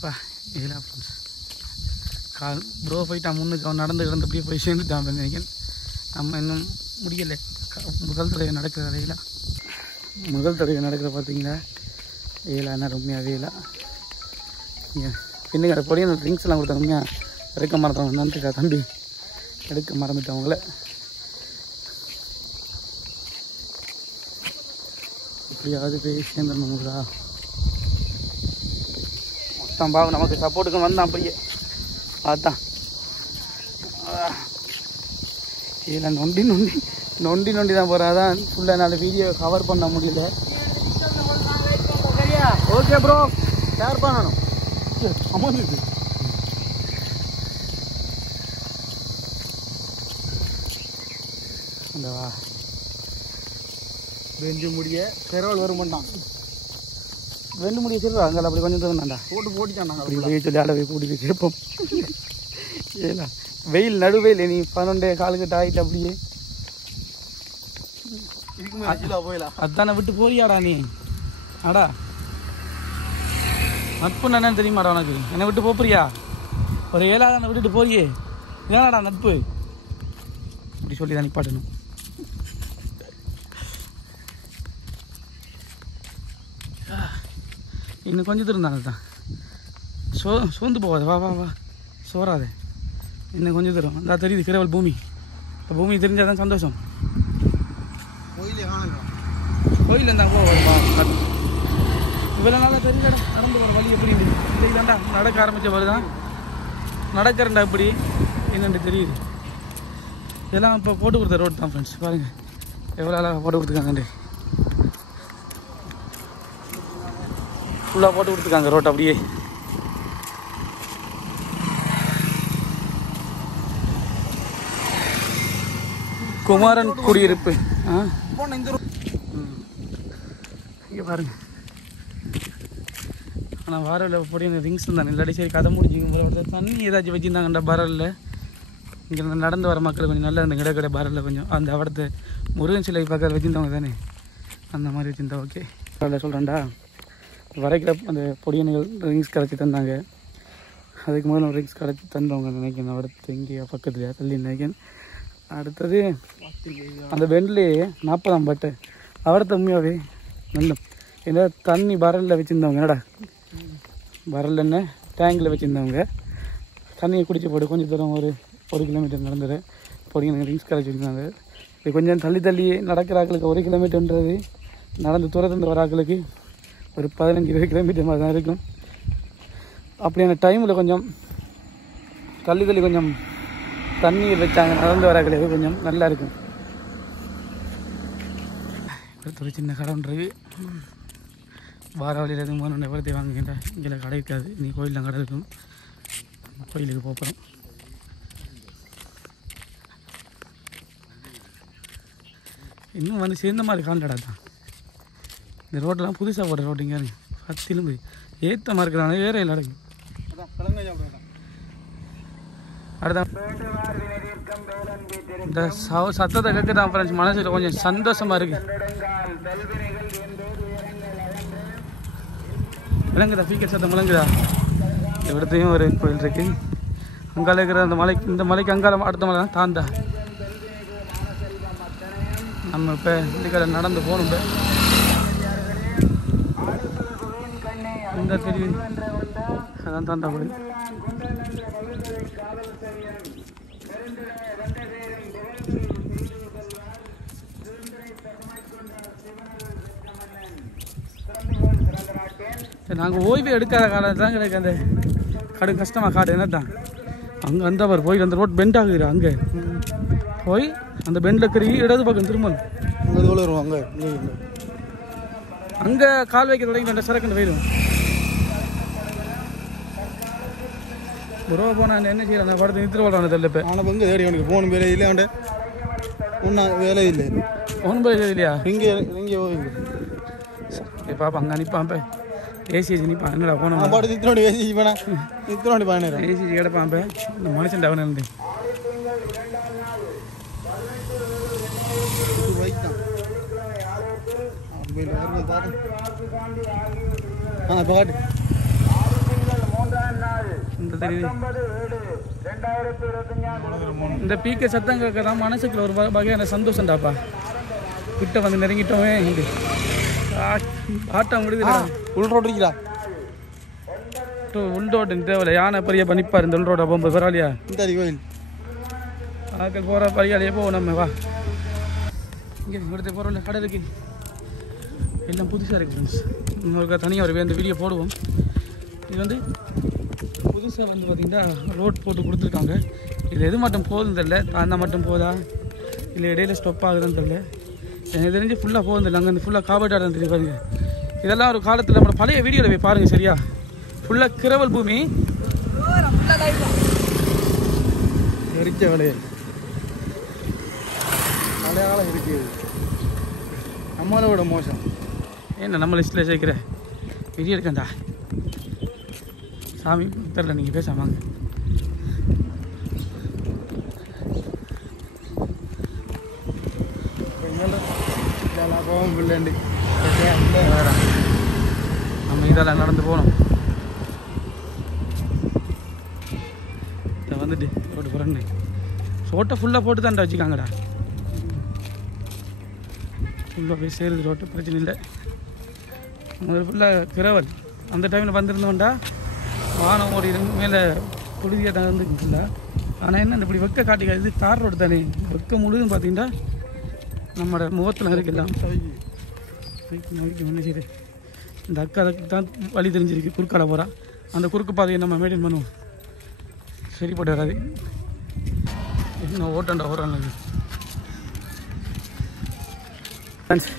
பா ஏலா ஃப்ரெண்ட்ஸ். கால் ப்ரோ போயிட்டான் முன்னுக்கு. அவன் நடந்து கிடந்து அப்படியே போய் சேர்ந்துட்டான் நினைக்கிறேன். நம்ம இன்னும் முடியலை. முதல் தடவை நடக்கிற வேலையில முதல் தடவை நடக்கிற பார்த்தீங்களா ஏலான்னா ரொம்பவே ஏலா. பின்னுக்கு அதை பொடிய ட்ரிங்க்ஸ் எல்லாம் கொடுத்தா உண்மையாக எடுக்க மறந்தவங்க. நன்றிக்கா தம்பி, எடுக்க மறந்துட்டவங்கள. எப்படியாவது போய் சேர்ந்துடணுங்களா. மொத்தம் பாவம் நமக்கு சப்போர்ட்டுக்கு வந்தான். அப்படியே பார்த்தான் ஏல நொண்டி நொண்டி நொண்டி நொண்டி தான் போகிறேன். அதான் ஃபுல்லாக என்னால் வீடியோ கவர் பண்ண முடியல. ஓகே ப்ரோ, ஷேர் பண்ணணும். அமௌண்ட் அந்தவா வெண்டு முடிய பெரோல் வருமாட்டான். வெண்டு முடிய சொல்லுவா அங்கே அப்படி கொஞ்சம் தூரம் போட்டுட்டான். அப்படி போய் சொல்லி ஆட போய் கூட்டிட்டு கேட்போம். ஏலா வெயில் நடுவெயில் நீ 12 காலுக்கிட்ட ஆகிட்டு அப்படியே அதானே விட்டு போறியாடா நீ. ஆடா நட்பு என்னன்னு தெரியுமாடா உனக்கு? என்னை விட்டு போறியா? ஒரு 7 விட்டுட்டு போறியே, ஏனாடா நட்பு? அப்படி சொல்லி தான் நிப்பாட்டணும். இன்னும் கொஞ்சம் தூரம் தானே தான். சோர்ந்து போகாது. வா வா வா, சோறாதே. இன்னும் கொஞ்சம் தூரம். அந்த தெரியுது கிரவல் பூமி. இந்த பூமி தெரிஞ்சால் தான் சந்தோஷம். கோயில் இருந்தால் போவோம். இவ்வளோ நாளாக தெரிஞ்சடா நடந்து போகிற வழி எப்படி இல்லைதாண்டா. நடக்க ஆரம்பித்த போது தான் நடக்கிறண்டா இப்படி என்னென்று தெரியுது. இதெல்லாம் இப்போ போட்டு கொடுத்த ரோடு தான் ஃப்ரெண்ட்ஸ். பாருங்கள் எவ்வளோ அழகாக போட்டு கொடுத்துருக்காங்கண்டு. ஃபுல்லாக போட்டு கொடுத்துருக்காங்க ரோட். அப்படியே குமாரன் குடியிருப்பு. இங்கே பாருங்க. ஆனால் வாரவில் பொடி ரிங்ஸ் இருந்தாங்க. இல்லாட்டி சரி கதை முடிஞ்சுக்கும் போல தண்ணி ஏதாச்சும் வச்சுருந்தாங்கண்டா பரலில். இங்கே நடந்து வர மக்கள் கொஞ்சம் நல்லா அந்த கடை பாரில் கொஞ்சம் அந்த அவடத்தை முருகன் சிலை பக்கத்தில் வச்சுருந்தவங்க தானே அந்த மாதிரி வச்சுருந்தா ஓகே. அதில் சொல்கிறேன்டா வரைக்கிற அந்த பொடியனைகள் ரிங்ஸ் கரைச்சி தந்தாங்க. அதுக்கு முதல்ல ரிங்ஸ் கரைச்சி தந்தவங்க நினைக்கிறேன் அவடத்தை இங்கே பக்கத்துலையா தள்ளி நினைக்கிறேன். அடுத்தது அந்த பெண்ட்லேயே 40ஆம் பட்டு அவடத்தை உண்மையாகவே நல்ல ஏன்னா தண்ணி பரலில் வச்சுருந்தவங்க என்னடா பரல் என்ன டேங்கில் வச்சுருந்தவங்க தண்ணியை குடிச்சு போட்டு கொஞ்சம் தூரம் ஒரு 1 கிலோமீட்டர் நடந்தது பொடிங்க ரிங்ஸ் கரைச்சி வச்சுருந்தாங்க. இது கொஞ்சம் தள்ளி நடக்கிற ஆக்களுக்கு 1 கிலோமீட்டர்ன்றது நடந்து தூரத்துலேருந்து வர ஆக்களுக்கு ஒரு 15-20 கிலோமீட்டர் மாதிரி தான் இருக்கும். அப்படியான டைமில் கொஞ்சம் தள்ளி கொஞ்சம் தண்ணீர் வச்சாங்க நடந்து வர ஆக்களுக்கு கொஞ்சம் நல்லா இருக்கும். அடுத்த ஒரு சின்ன கடை ஒன்று வார வழியில் எதுவும் போன எவ்வளோத்தையும் வாங்குகின்ற இங்கே கடை இருக்காது. நீ கோயிலில் கடை இருக்கும். கோயிலுக்கு போகிறோம். இன்னும் வந்து சேர்ந்த மாதிரி காண்டடா தான் இந்த ரோட்டெல்லாம் புதுசாக போடுற ரோட்டு இங்கே பத்திலும் ஏற்றமாக இருக்கிறாங்க வேற இல்லை அடங்கு. அடுத்த இந்த சத்தத்தை கேட்குதான் ஃப்ரெண்ட்ஸ் மனசில் கொஞ்சம் சந்தோஷமாக இருக்குது. விளங்குதா பீக்கர் சத்தம் விளங்குதா? இந்த இடத்தையும் ஒரு கோயில் இருக்கு. அங்கால இருக்கிற அந்த மலைக்கு இந்த மலைக்கு அங்கால அடுத்த மலை தான் தாந்தா. நம்ம இப்போ இந்த கடை நடந்து போகணும். இந்த தெரியும் அதான் தாந்தா கோயில். நாங்கள் ஓய்வு எடுக்காத காலம் தான் எனக்கு அந்த கடும் கஷ்டமாக காடு என்ன தான் அங்கே அந்த அவர் போய் அந்த ரோட் பெண்ட் ஆகுது. அங்கே போய் அந்த பெண்டில் கறி இடது பக்கம் திரும்ப அங்கே வருவோம். அங்கே அங்கே கால் வைக்க தொடங்கி 2 சரக்குன்னு போயிடும். உறவை போனால் என்ன செய்யலாம்? அந்த படத்தை நிறுத்தி விடுறாங்க தெரியல. இப்போ ஆனால் பங்கு தேடி அவனுக்கு ஃபோன் வேலை இல்லை. அவன்ட்டு ஒன்றும் வேலை இல்லை. ஃபோன் போய் இல்லையா? இங்கே பாப்பா அங்கே அனுப்பான். இப்போ ஏசிஜி நிற்பான். என்னடா போனோம் பாட்டு நித்திரோடி ஏசிஜி போனா நித்திரோடி பாயிரம் ஏசிஜி கிடப்பான். இப்போ இந்த மனுஷன் டவுன் இருந்து பைக் தான் பாட்டு இந்த தெரியுது. இந்த பீக்க சத்தம் கேட்கலாம் மனசுக்குள்ள ஒரு வகையான சந்தோஷம்டாப்பா. கிட்ட வந்து நெருங்கிட்டோமே ஆட்டம் முடியுதுடா. உள்ரோட்டிருக்கிறா உள்ரோடு தேவையில்ல. யானை பெரிய பண்ணிப்பார் இந்த உள்ரோட போகும்போது பரவாயில்லையா? இந்த கோயில் ஆக்கள் போகிற பரியாலையே போவோம் நம்ம. வா இங்கே இവിടുത്തെ போகிறோம்ல கடை இருக்கு. எல்லாம் புதுசாக இருக்குது ஃப்ரெண்ட்ஸ். இன்னொரு தனியாக ஒரு இந்த வீடியோ போடுவோம். இது வந்து புதுசாக வந்து பார்த்திங்கன்னா ரோட் போட்டு கொடுத்துருக்காங்க. இது எது மட்டும் போகுதுன்னு தெரில. தாண்டா மட்டும் போதா இல்லை இடையில ஸ்டொப் ஆகுதுன்னு தெரில. எனக்கு தெரிஞ்சு ஃபுல்லாக போகுது இல்லை. அங்கே வந்து ஃபுல்லாக காபட்டாடம் தெரியும் பாருங்க. இதெல்லாம் ஒரு காலத்தில் நம்மளோட பழைய வீடியோவில் போய் பாருங்கள் சரியா. ஃபுல்லாக கிரவல் பூமி எரிச்ச விளையல் மலையாளம் இருக்குது. நம்மளை விட மோசம். என்ன நம்ம லிஸ்ட்டில் சேர்க்கிற வீடியோ இருக்கண்டா சாமி தெரில. நீங்கள் பேசாமாங்க. பிள்ளைண்டு நம்ம இதெல்லாம் நடந்து போகணும். வந்துட்டு ரோட்டு புறண்டு ரோட்டை ஃபுல்லாக போட்டு தான்டா வச்சுக்காங்கடா. ஃபுல்லாக போய் சேருது ரோட்டு, பிரச்சனை இல்லை. முதல்ல ஃபுல்லாக கிரவல். அந்த டைமில் வந்திருந்தோம்டா வானம் ஓடி மேலே புழுதியாக தான் வந்துருக்குல்ல. ஆனால் என்ன இப்படி வெக்க காட்டிக்காது. இது தார் ரோடு தானே. வெக்க முழுதும் பார்த்தீங்கன்னா நம்மளோட முகத்தில் இருக்கலாம். என்ன செய்யுது இந்த அக்கா அதுக்கு தான் வழி தெரிஞ்சிருக்கு. குறுக்கால போகிறா. அந்த குறுக்கு பாதையை நம்ம மெயின்டைன் பண்ணுவோம். சரிப்பட்டு வராது. என்ன ஓட்டண்டா ஓடுறாங்க ஃப்ரெண்ட்ஸ்.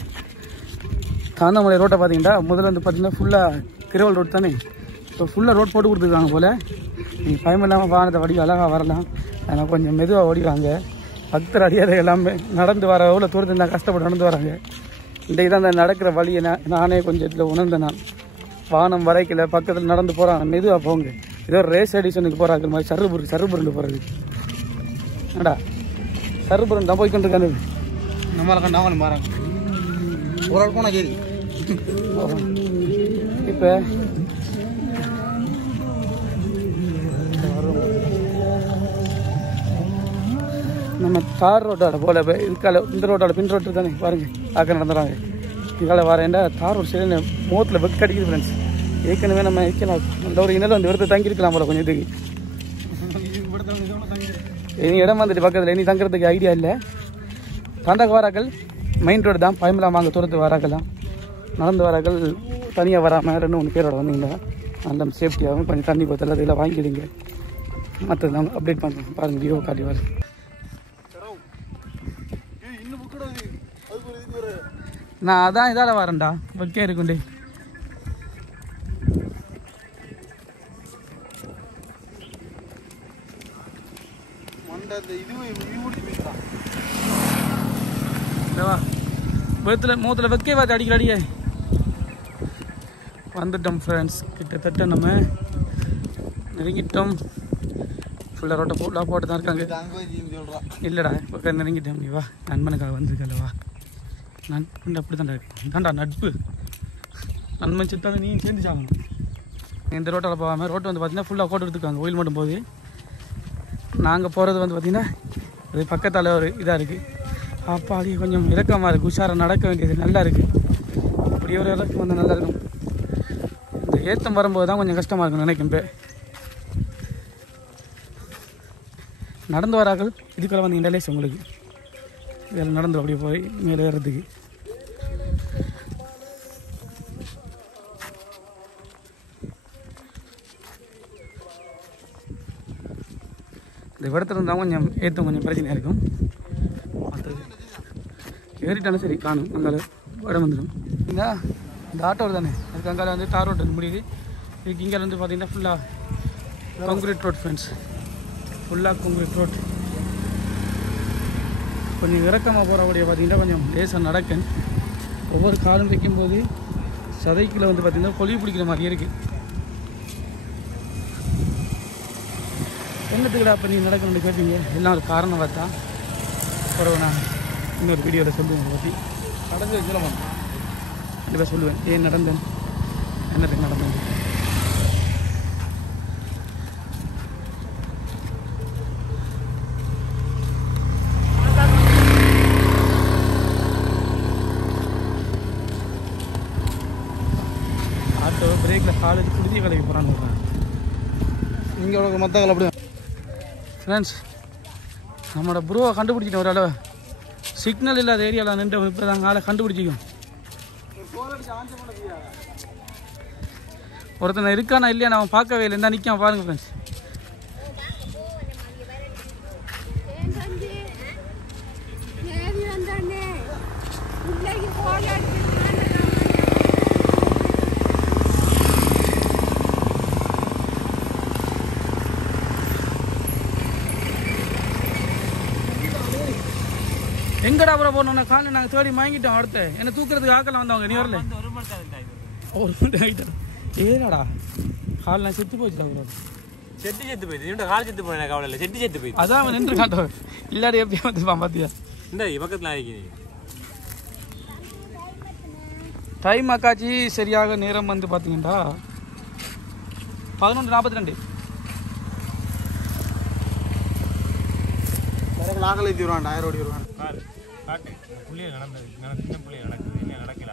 தாந்தாமலை ரோட்டை பார்த்தீங்கன்னா முதல்ல வந்து பார்த்தீங்கன்னா ஃபுல்லாக கிரவல் ரோடு தானே. இப்போ ஃபுல்லாக ரோட் போட்டு கொடுத்துருக்காங்க போல். நீங்கள் பயம் இல்லாமல் வாகனத்தை வடி அழகாக வரலாம். ஆனால் கொஞ்சம் மெதுவாக ஓடிவாங்க. பக்தர் அடியாரை எல்லாமே நடந்து வர எவ்வளோ தூரத்தில் இருந்தால் கஷ்டப்பட்டு நடந்து வராங்க. இன்றைக்கு தான் அந்த நடக்கிற வழியை நானே கொஞ்சம் இதில் உணர்ந்தேன். நான் வானம் வரைக்கல பக்கத்தில் நடந்து போகிறாங்க. மெதுவாக போங்க. ஏதோ ரேஸ் எடிஷனுக்கு போகிறாங்க மாதிரி சருபுருண்டு போகிறது. என்னடா சருபுரம் தான் போய் கொண்டிருக்காரு நம்மளை கண்டு அவன் மாறாங்க ஒரு ஆள் போனால் சரி இப்போ நம்ம தார் ரோட்டோட போல இதுக்கால இந்த ரோட்டோட பின் ரோட்டு தானே பாருங்க பார்க்க நடந்துறாங்க இதால் வரேன்டா தார் ரோடு சரி முகத்தில் வெக்க அடிக்குது ஃப்ரெண்ட்ஸ் ஏற்கனவே நம்ம வைக்கலாம் அந்த ஒரு இதில் வந்து விருது தங்கியிருக்கலாம் போல கொஞ்சம் இதுக்கு இனி இடம் வந்துட்டு பக்கத்தில் இனி தங்குறதுக்கு ஐடியா இல்லை தாண்டாக வாராக்கள் மெயின் ரோடு தான் பயமில்லாம் வாங்க தூரத்து வாராக்கள் தான் நடந்து வாராக்கள் தனியாக வராமல் 2-3 பேரோட வந்தீங்கன்னா நல்ல சேஃப்டியாகவும் கொஞ்சம் தண்ணி போத்தல அதில் வாங்கிடுங்க மற்றது நாங்கள் அப்டேட் பண்ணுறோம் பாருங்கள் வீடியோ காட்டி வர நான் அதான் இதால் வரேன்டா ஓகே இருக்குண்டே மூத்தில் வைக்க பார்த்து அடிக்கடியே வந்துட்டோம் ஃப்ரெண்ட்ஸ் கிட்டத்தட்ட நம்ம நெருங்கிட்டோம் ஃபுல்லாக ரோட்டை ஃபுல்லாக போட்டு தான் இருக்காங்க இல்லைடா இப்போ நெருங்கிட்டோம் நீ வா நண்பனுக்காக வந்திருக்கல வா நண்பன் அப்படி தான்டா இருக்கும் தான்டா நட்பு நண்பன் சித்தாங்க நீ சேர்ந்து சாகணும் இந்த ரோட்டில் போகாமல் ரோட்டு வந்து பார்த்தீங்கன்னா ஃபுல்லாக போட்டு எடுத்துக்காங்க கோயில் மட்டும் போகுது நாங்கள் போகிறது வந்து பார்த்திங்கன்னா அது பக்கத்தால் ஒரு இதாக இருக்குது அப்பாடி கொஞ்சம் இறக்கமாக இருக்குது உஷாராக நடக்க வேண்டியது நல்லா இருக்குது இப்படி ஒரு இறக்கம் வந்து நல்லா இருக்கும் இந்த ஏற்றம் வரும்போது தான் கொஞ்சம் கஷ்டமாக இருக்கும் நினைக்கும் இப்போ நடந்து வரார்கள் இதுக்குள்ள வந்து இண்டலேஸ் உங்களுக்கு இதில் நடந்து அப்படியே போய் மேலே ஏறுறதுக்கு இந்த இடத்துல இருந்தால் கொஞ்சம் ஏற்றம் கொஞ்சம் பிரச்சனையாக இருக்கும் மற்றது ஏறிட்டாலும் சரி காணும் அங்கே இடம் வந்துடும் இந்த ஆட்டோ தானே அதுக்கு அங்கே வந்து தார் ரோடு முடியுது இதுக்கு இங்கே வந்து பார்த்தீங்கன்னா ஃபுல்லாக கான்க்ரீட் ரோட் ஃப்ரெண்ட்ஸ் ஃபுல்லாக கான்க்ரீட் ரோட் கொஞ்சம் இறக்கமாக போகிறபடியே பார்த்தீங்கன்னா கொஞ்சம் லேசாக நடக்கன் ஒவ்வொரு காலம் வைக்கும்போது சதைக்கில் வந்து பார்த்திங்கன்னா கொலி பிடிக்கிற மாதிரி இருக்குது என்னத்துக்குடா இப்போ நீங்கள் நடக்கணும்னு கேட்பீங்க எல்லாம் ஒரு காரணம் பார்த்தா பிறகு நான் இன்னொரு வீடியோவில் சொல்லுவேன் அதை பற்றி நடந்து சொல்ல மாட்டேன் கண்டிப்பாக சொல்லுவேன் ஏன் நடந்தேன் என்னத்துக்கு நடந்தேன் ஆட்டோ பிரேக்கில் காலேஜ் குடிதி கலைக்கு போகிறான்னு சொல்கிறேன் இங்கே உனக்கு மற்ற கலை அப்படி ஃப்ரெண்ட்ஸ் நம்மளோட ப்ரோவை கண்டுபிடிச்சிட்டோம் ஒரு அளவு சிக்னல் இல்லாத ஏரியாவில் நின்று இப்போ தான் ஆளை கண்டுபிடிச்சிக்கும் ஒருத்தனை இருக்கானா இல்லையா நான் பார்க்கவே இல்லை இருந்தால் நிற்காம பாருங்கள் ஃப்ரெண்ட்ஸ் எங்கடா அப்புறம் போனோம்னா காலையில் நாங்கள் தேடி வாங்கிட்டோம் அடுத்த என்ன தூக்குறதுக்கு ஆக்கலாம் வந்தவங்க நீ வரல ஒரு மணி ஆகிட்டோம் ஏடாடா கால் நான் செத்து போச்சுடா ப்ரோ செத்து போயிடுது கால் செத்து போய் கவலை இல்லை செத்து போயிடுது அதான் அவன் நின்று காட்டோம் இல்லாடி எப்படியா வந்துருப்பான் பார்த்தியா இந்த பக்கத்தில் ஆகிக்கிறீங்க டைம் அக்காச்சி சரியாக நேரம் வந்து பார்த்தீங்கன்னா 11:42 நாங்கள் ஏற்றி வருவான் 1000 ஓடி வருவான் காட்டு புள்ளிய நடந்தது சின்ன புள்ளிய நடக்குது என்ன நடக்கல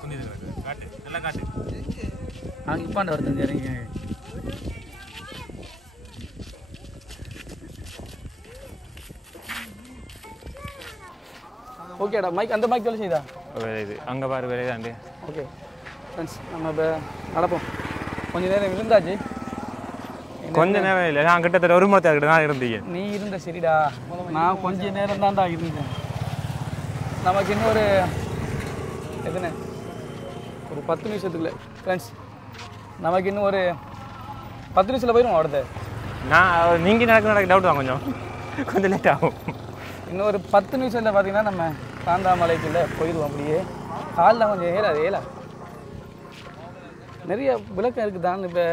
புரியுது காட்டு நல்லா காட்டு அங்கே இப்பாண்ட வருது சரிங்க ஓகேடா மைக் அந்த மைக் வேலை செய்தா வேலை இது அங்கே பாரு வேலை தாண்டி ஓகே ஃப்ரெண்ட்ஸ் நம்ம இப்போ நடப்போம் கொஞ்சம் நேரம் இருந்தாச்சு கொஞ்ச நேரம் இல்லை நான் கிட்டத்தட்ட 1 மணி நேரம் தான் இருந்தீங்க நீ இருந்த சரிடா நான் கொஞ்ச நேரம் தான்டா இருந்தேன் நமக்கு இன்னும் ஒரு எத்தனை ஒரு 10 நிமிஷத்துக்குள்ள ஃப்ரெண்ட்ஸ் நமக்கு இன்னும் ஒரு 10 நிமிஷத்தில் போயிடும் அடுத்த நான் நீங்கள் நடக்க டவுட் தான் கொஞ்சம் லேட் ஆகும் இன்னும் ஒரு 10 நிமிஷத்தில் பார்த்தீங்கன்னா நம்ம காந்தாமலைக்குள்ளே போயிடுவோம் அப்படியே காலில் கொஞ்சம் ஏலா நிறைய விளக்கம் இருக்குது தான் இப்போ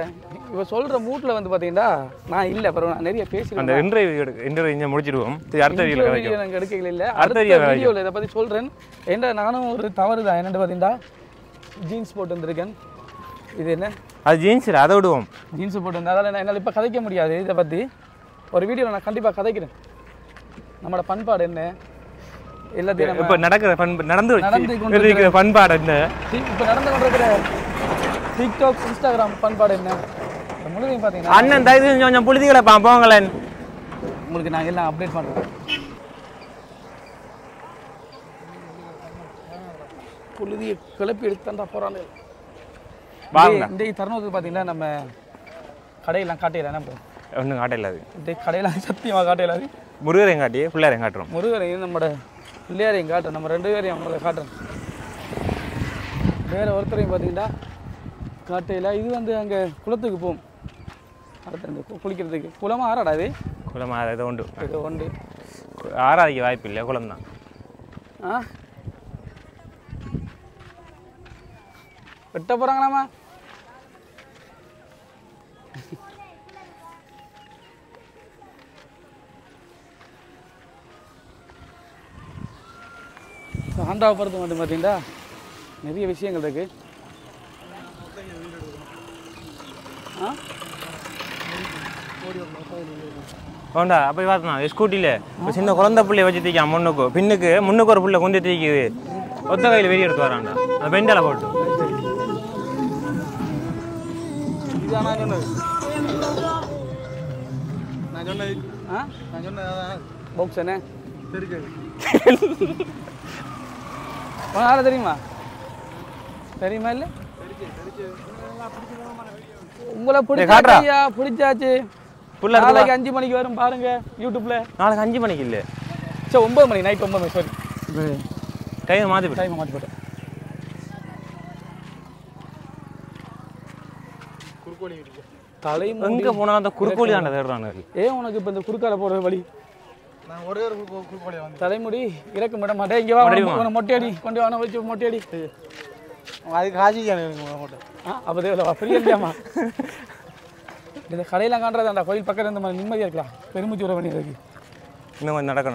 இப்போ சொல்கிற மூட்டில் வந்து பார்த்தீங்கன்னா நான் இல்லை பரவாயில்ல நான் நிறைய பேசுகிறேன். அந்த இன்டர்வியூ இங்கே முடிச்சிடுவோம். அடுத்த வீடியோ எனக்கு எடுக்கல இல்லை, அடுத்த வீடியோவில் இதை பற்றி சொல்கிறேன். ஏன்டா நானும் ஒரு தவறு தான் என்னென்னு பார்த்தீங்கன்னா ஜீன்ஸ் போட்டு வந்திருக்கேன். இது என்ன அது ஜீன்ஸ் இல்லை, அதை விடுவோம். ஜீன்ஸ் போட்டு வந்தேன், அதனால் என்னால் இப்போ கதைக்க முடியாது. இதை பற்றி ஒரு வீடியோவில் நான் கண்டிப்பாக கதைக்கிறேன். நம்மளோட பண்பாடு என்ன எல்லாத்தையும் இப்போ நடக்கிற பண்பாடு என்ன, இப்போ நடந்து கொண்டிருக்கிற டிக்டாக் இன்ஸ்டாகிராம் பண்பாடு என்ன முழுவதையும் பார்த்தீங்கன்னா அண்ணன் தயவு கொஞ்சம் புழுதிகளை போங்களேன். உங்களுக்கு நான் எல்லாம் அப்டேட் பண்ணுறேன். புழுதியை கிளப்பி எடுத்தாண்டா போகிறாங்க. இந்த தருணத்துக்கு பார்த்தீங்கன்னா நம்ம கடையெல்லாம் காட்டையில என்ன போகும் ஒன்றும் காட்டையில்லாது. இந்த கடையெல்லாம் சத்தியமாக காட்டையில்லாது. முருகரையும் காட்டி பிள்ளையாரையும் காட்டுறோம். முருகரையும் நம்மளோட பிள்ளையாரையும் காட்டுறோம். நம்ம 2 பேரையும் அவங்கள காட்டுறோம். வேறு ஒருத்தரையும் பார்த்தீங்கன்னா காட்டையில் இது வந்து அங்கே குளத்துக்கு போகும். அடுத்து குளிக்கிறதுக்கு குளமாக ஆறாடா இது குளமாக இதை உண்டு. இது உண்டு. ஆறாதிக்கு வாய்ப்பு இல்லை, குளம் தான். வெட்ட போகிறாங்களாமா? ஆண்டாவை பொறுத்து மட்டும் பார்த்தீங்கன்னா நிறைய விஷயங்கள் இருக்கு. ஓண்டா அப்போ பார்த்தோம் ஸ்கூட்டியில் சின்ன குழந்தை பிள்ளைய வச்சு தீக்கான் முன்னுக்கு ஒரு பிள்ளை கொஞ்சம் தீக்குது. ஒத்த கையில் வெளியே எடுத்து வரான்டா, அந்த பெண்டால போட்டு. தெரியுமா தெரியுமா இல்லை உங்களை பிடிச்சாச்சு. நாளைக்கு 5 மணிக்கு வரும் பாருங்க யூடியூப்ல. நாளைக்கு 5 மணிக்கு இல்லை, சரி 9 மணி, நைட் 9 மணி. சாரி டைம் மாற்றி போட்டேன். தலைமுடி எங்கே போனால் அந்த குறுக்கோழி தாண்ட தேடுறாங்க. ஏன் உனக்கு இப்போ இந்த குறுக்கால போடுற வழி? தலைமுடி இறக்க விட மாட்டேன். இங்கே வா, மொட்டையடி கொண்டு வாங்க வச்சு மொட்டையடி. அதுக்கு காஜி அப்போ தேவையில்ல ஃப்ரீ இல்லையாம்மா? இந்த கடையெல்லாம் காண்றதாண்டா கோயில் பக்கத்தில் இந்த மாதிரி நிம்மதியாக இருக்கலாம். பெருமிச்சு உற பண்ணி இருக்கு. இன்னும் கொஞ்சம் நடக்க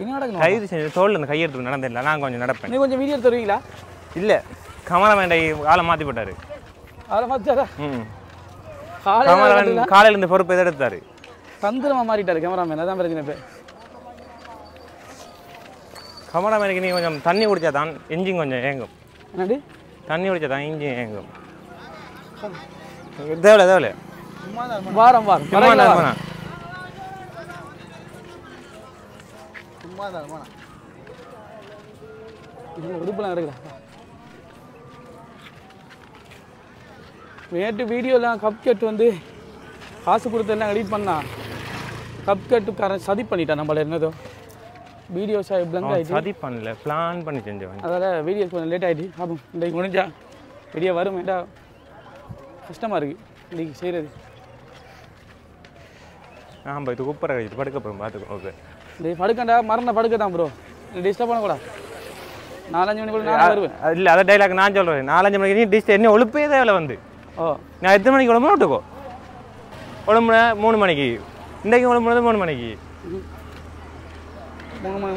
இன்னும் நடக்கணும். கைது செஞ்சு தோல் அந்த கையெடுத்து நடந்தில்லை, நான் கொஞ்சம் நடப்பேன். நீ கொஞ்சம் வீடியோ தருவீங்களா? இல்லை, கமலமேண்டை ஆளை மாற்றி போட்டார். ஆளை மாற்றாரா? காலையில் இந்த பொறுப்பு எதை எடுத்தாரு? தந்திரமாக மாறிட்டாரு கேமராமேன். அதான் பிரச்சனை. இப்போ கமலாமேனுக்கு நீ கொஞ்சம் தண்ணி குடிச்சா தான் இன்ஜின் கொஞ்சம் ஏங்கும். என்னடி தண்ணி குடிச்சா தான் இன்ஜின் ஏங்கும். தேவையில்ல வாரம் உடுப்பெல்லாம் இருக்குதா? நேற்று வீடியோலாம் கப் கட் வந்து காசு கொடுத்தெல்லாம் எடிட் பண்ணா கப் கட்டுக்காரன் சதி பண்ணிட்டான். நம்மள என்னதோ வீடியோஸ் பிளங்க் ஆகிட்டு சதி பண்ணல, பிளான் பண்ணி செஞ்சவன். அதால் வீடியோஸ் கொஞ்சம் லேட் ஆகிட்டு ஆகும். இன்றைக்கு முடிஞ்சா வீடியோ வரும். ஏண்டா கஷ்டமாக இருக்குது இன்றைக்கி செய்கிறது. ஆமாம், இது குப்பரை கழிச்சு படுக்க போகிறோம். பார்த்துக்கோ. ஓகே, இந்த படுக்கண்டா மரண படுக்க தான் ப்ரோ. டிஸ்டர்ப் பண்ணக்கூடாது. 4-5 மணிக்குள்ள நான் வருவேன். இல்லை, அதை டைலாக் நான் சொல்கிறேன். 4-5 மணிக்கு நீ டிஸ்டர்ப் என்ன ஒழுப்பே தேவையில்ல வந்து. நான் எத்தனை மணிக்கு உடம்புனா விட்டுக்கோ. உடம்புன 3 மணிக்கு, இன்றைக்கு உடம்புனது 3 மணிக்கு. 3 மணி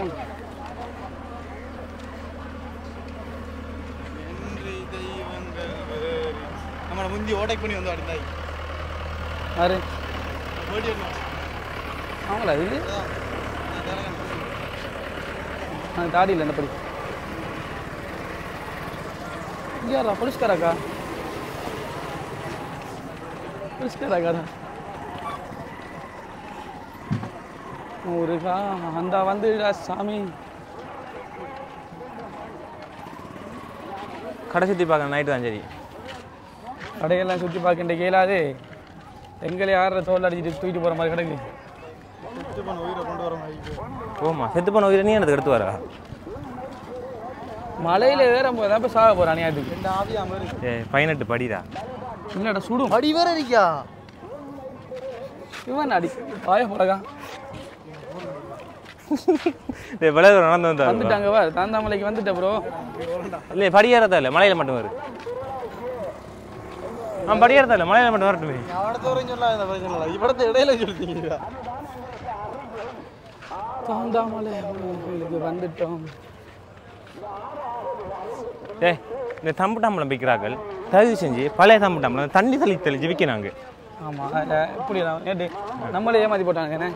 நம்மளை முந்தி ஓடை பண்ணி வந்து அடிந்தாய். யாரு ஆங்களா? இது தாடி இல்லை என்ன படி யாரா? போலீஸ்காராக்கா? போலீஸ்காராக்காடா ஊருக்கா அந்த வந்துடா சாமி. கடை சுற்றி பார்க்க நைட்டு தான். சரி, கடையெல்லாம் சுற்றி பார்க்கின்ற கேளாது. எங்களை யார தோல் அடிச்சுட்டு தூக்கிட்டு போகிற மாதிரி கிடக்கு. ஓமா, செத்து போன உயிரை நீ எனக்கு எடுத்து வர. மலையில் ஏறும்போது தான் இப்போ சாக போகிறான். அதுக்கு 18 படிடா. இல்லைடா சுடும் படி வேற இருக்கியா? இவன் அடி பாய போறா விளையாட நடந்து வந்தா வந்துட்டாங்க. வா தாந்தாமலைக்கு வந்துட்ட ப்ரோ. இல்லை, படியேறதா இல்லை, மலையில் மட்டும் வரும். படிக்கிறதில்ல மலையில மட்டும் வரட்டுமே. இவடத்தை இடையில சொல்லிட்டீங்க. தாண்டாமலை கோயிலுக்கு வந்துட்டோம். இந்த தம்பு டம்பளம் விற்கிறார்கள் தயவு செஞ்சு பழைய தம்பு டம்பளம் தண்ணி தெளிச்சு விற்கிறாங்க. ஆமாம் எப்படி நேற்று நம்மளே ஏமாற்றி போட்டாங்க. என்ன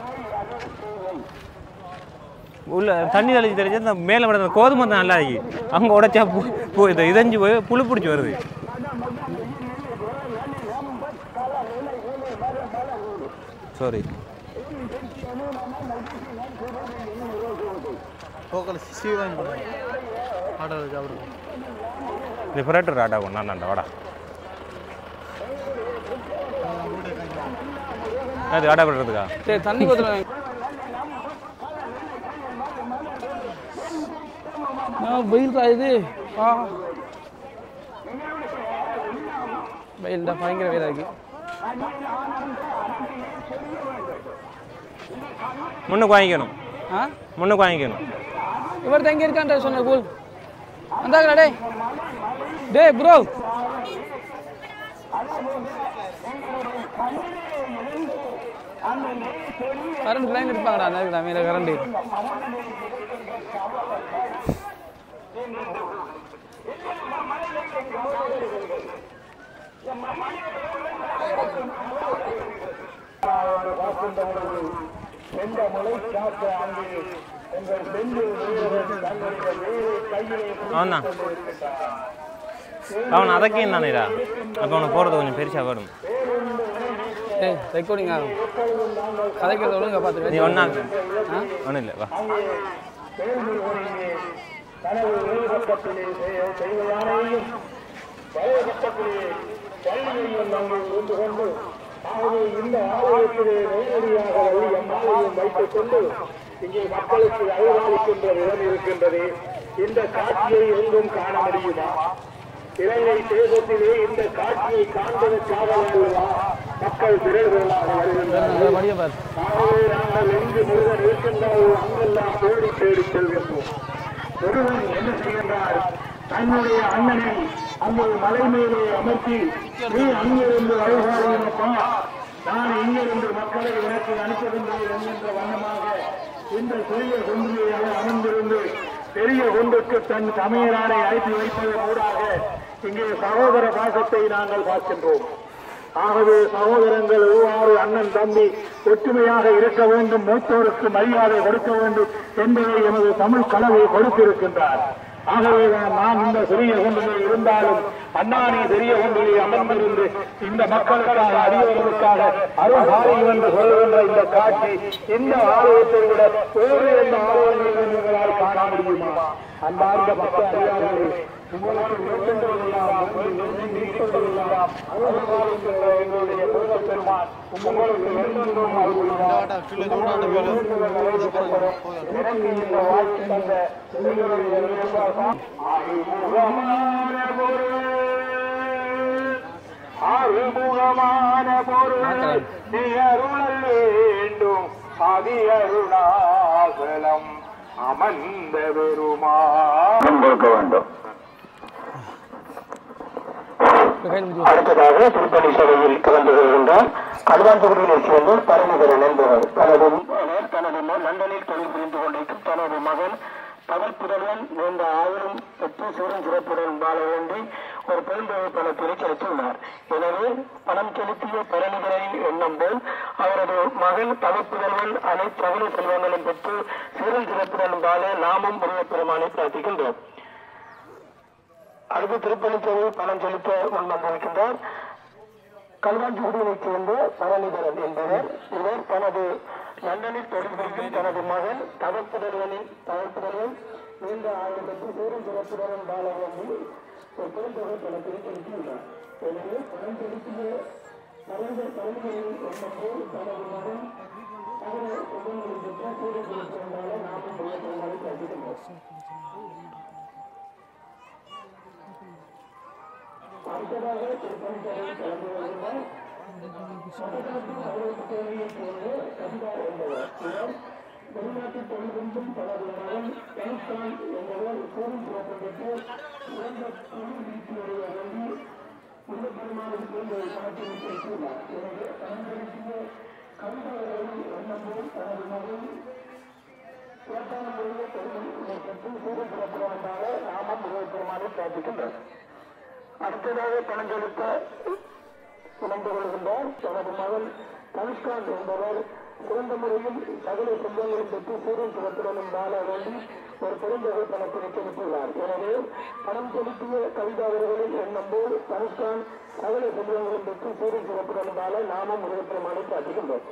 உள்ள தண்ணி தெளிச்சு தெளிச்சு அந்த மேலே விட கோதுமை தான் நல்லா இருக்கு. அங்கே உடைச்சா இதஞ்சு போய் புழு பிடிச்சி வருது. சாரி இது புரட்டர் ஆட்டா கொண்டாண்டா வாடா. அது ஆட்டா போடுறதுக்கா? சரி தண்ணி போத்துல வெயில் காயுது. வெயில்டா பயங்கர வெயிலாக இருக்கு. முன்னுக்கு வாங்கிக்கணும். முன்னுக்கு வாங்கிக்கணும். இவர் தங்கி இருக்கான்ற சொன்ன கூல் வந்தாங்களா? டே ப்ரோ கரண்ட் லைன் இருப்பாங்கடா. அந்த மேலே கரண்ட் அவன் தான் அவன் அதக்கே தானேடா. அப்போ அவனை போகிறது கொஞ்சம் பெருசாக வரும். ரெக்கார்டிங் ஆகும். கதைக்கிறத ஒழுங்காக பார்த்துக்க. நீ ஒன்றா ஒன்றும் இல்லை வா. இந்த ஆலயத்திலே நேரடியாக எம்மாலையும் வைத்துக் கொண்டு இங்கே மக்களுக்கு அழகாளிக்கின்ற விதம் இருக்கின்றது. இந்த காட்சியை எங்கும் காண முடியுமா? இலங்கை தேசத்திலே இந்த காட்சியை காண்பதற்காக மக்கள் திரள்களாக வருகின்றனர். நாங்கள் எங்கு முருகன் இருக்கின்றாரோ அங்கெல்லாம் தேடி தேடி செல்கின்றோம். முருகன் என்ன செய்கின்றார்? தன்னுடைய அண்ணனை அந்த மலை மேலே அமர்த்தி நீ அங்கிருந்து அழகாளியப்பா, நான் இங்கிருந்து மக்களை எனக்கு அனுப்புகின்றேன் என்கின்ற வண்ணமாக இந்த சிறிய குன்றிலே அமர்ந்திருந்து பெரிய குன்றுக்கு தன் சமையலாரை அழைத்து வைப்பதன் ஊடாக இங்கே சகோதர பாசத்தை நாங்கள் பார்க்கின்றோம். ஆகவே சகோதரங்கள் எவ்வாறு அண்ணன் தம்பி ஒற்றுமையாக இருக்க வேண்டும், மூத்தோருக்கு மரியாதை கொடுக்க வேண்டும் என்பதை எமது தமிழ் கனவை கொடுத்திருக்கின்றார். ஆகவேதான் நான் இந்த சிறிய குன்றிலே இருந்தாலும் அண்ணானே பெரிய குன்றிலே அமர்ந்திருந்து இந்த மக்களுக்காக அடியவர்களுக்காக அருள்காரியம் என்று சொல்லுகின்ற இந்த காட்சி இந்த ஆலயத்தை விட வேறு எந்த ஆலயங்களில் உங்களால் காண முடியுமா? அன்பார்ந்த மக்கள் அறியாதவர்கள் உங்களுக்கு வேண்டுவதெல்லாம் எங்களுடைய பெருமான் உங்களுக்கு வேண்டும் அருமுகமான பொருள் நீ அருளல் வேண்டும். அதி அருணாசலம் அமர்ந்த பெருமான் கொடுக்க வேண்டும். அடுத்ததாக திருப்பணி சபையில் கலந்து கொள்கின்றார் களுவாஞ்சிகுடியில் சேர்ந்த பரமகரன் என்பவர் தனது லண்டனில் தொழில் புரிந்து கொண்டிருக்கும் தனது மகன் பகல் புதல்வன் நீண்ட ஆயுளும் பெற்று சீரும் சிறப்புடன் வாழ வேண்டி ஒரு பெருந்தொகை பணத்தினை செலுத்தியுள்ளார். எனவே பணம் செலுத்திய பரணிகரின் எண்ணம் போல் அவரது மகன் பகல் புதல்வன் அனைத்து சகல செல்வங்களும் பெற்று சீரும் சிறப்புடன் வாழ நாமும் முருகப்பெருமானை பிரார்த்திக்கின்றோம். அடுத்து திருப்பணித்துறை பணம் செலுத்த முன்வந்திருக்கின்றார் களுவாஞ்சிகுடியைச் சேர்ந்த பரணிதரன் என்பவர். இவர் தனது லண்டனில் தொழில் தனது மகன் தவப்புதல்வன் நீண்ட ஆயுதத்தை சீரும் சிறப்புடன் வாழ வேண்டி ஒரு பெருந்தொகை பணத்தினை செலுத்தியுள்ளார். எனவே பணம் செலுத்திய பரணிதர் பரணிகளின் எண்ணப்போல் தனது மகன் அவரை சீரும் சிறப்புடன் வாழ நாமும் முருகப்பெருமானை பிரார்த்திக்கின்றோம். அடுத்ததாக திருப்பணித்துறையில் கலந்து வருகிறார் வெளிநாட்டில் தொழில்புரிந்தும் பலர் மகன் என்பவர் சூரியன் சிறப்பு பெற்று சிறந்த தொழில் நீட்டியுடைய வேண்டி அடுத்ததாக பணஞ்செலுத்த இணைந்து கொள்கின்றார். தனது மகன் தனுஷ்காந்த் என்பவர் சிறந்த முறையில் சகல செல்வங்களும் பெற்று சூரியன் சிறப்புடனும் வாழ வேண்டி ஒரு பெருந்தொகை பணத்தினை செலுத்தியுள்ளார். எனவே பணம் செலுத்திய கவிதா அவர்களின் எண்ணம் போல் தனுஷ்காந்த் சகல செல்வங்களும் பெற்று சூரியன் சிறப்புடனும் வாழ நாமும் முருகப்பெருமானை பிரார்த்திக்கின்றோம்.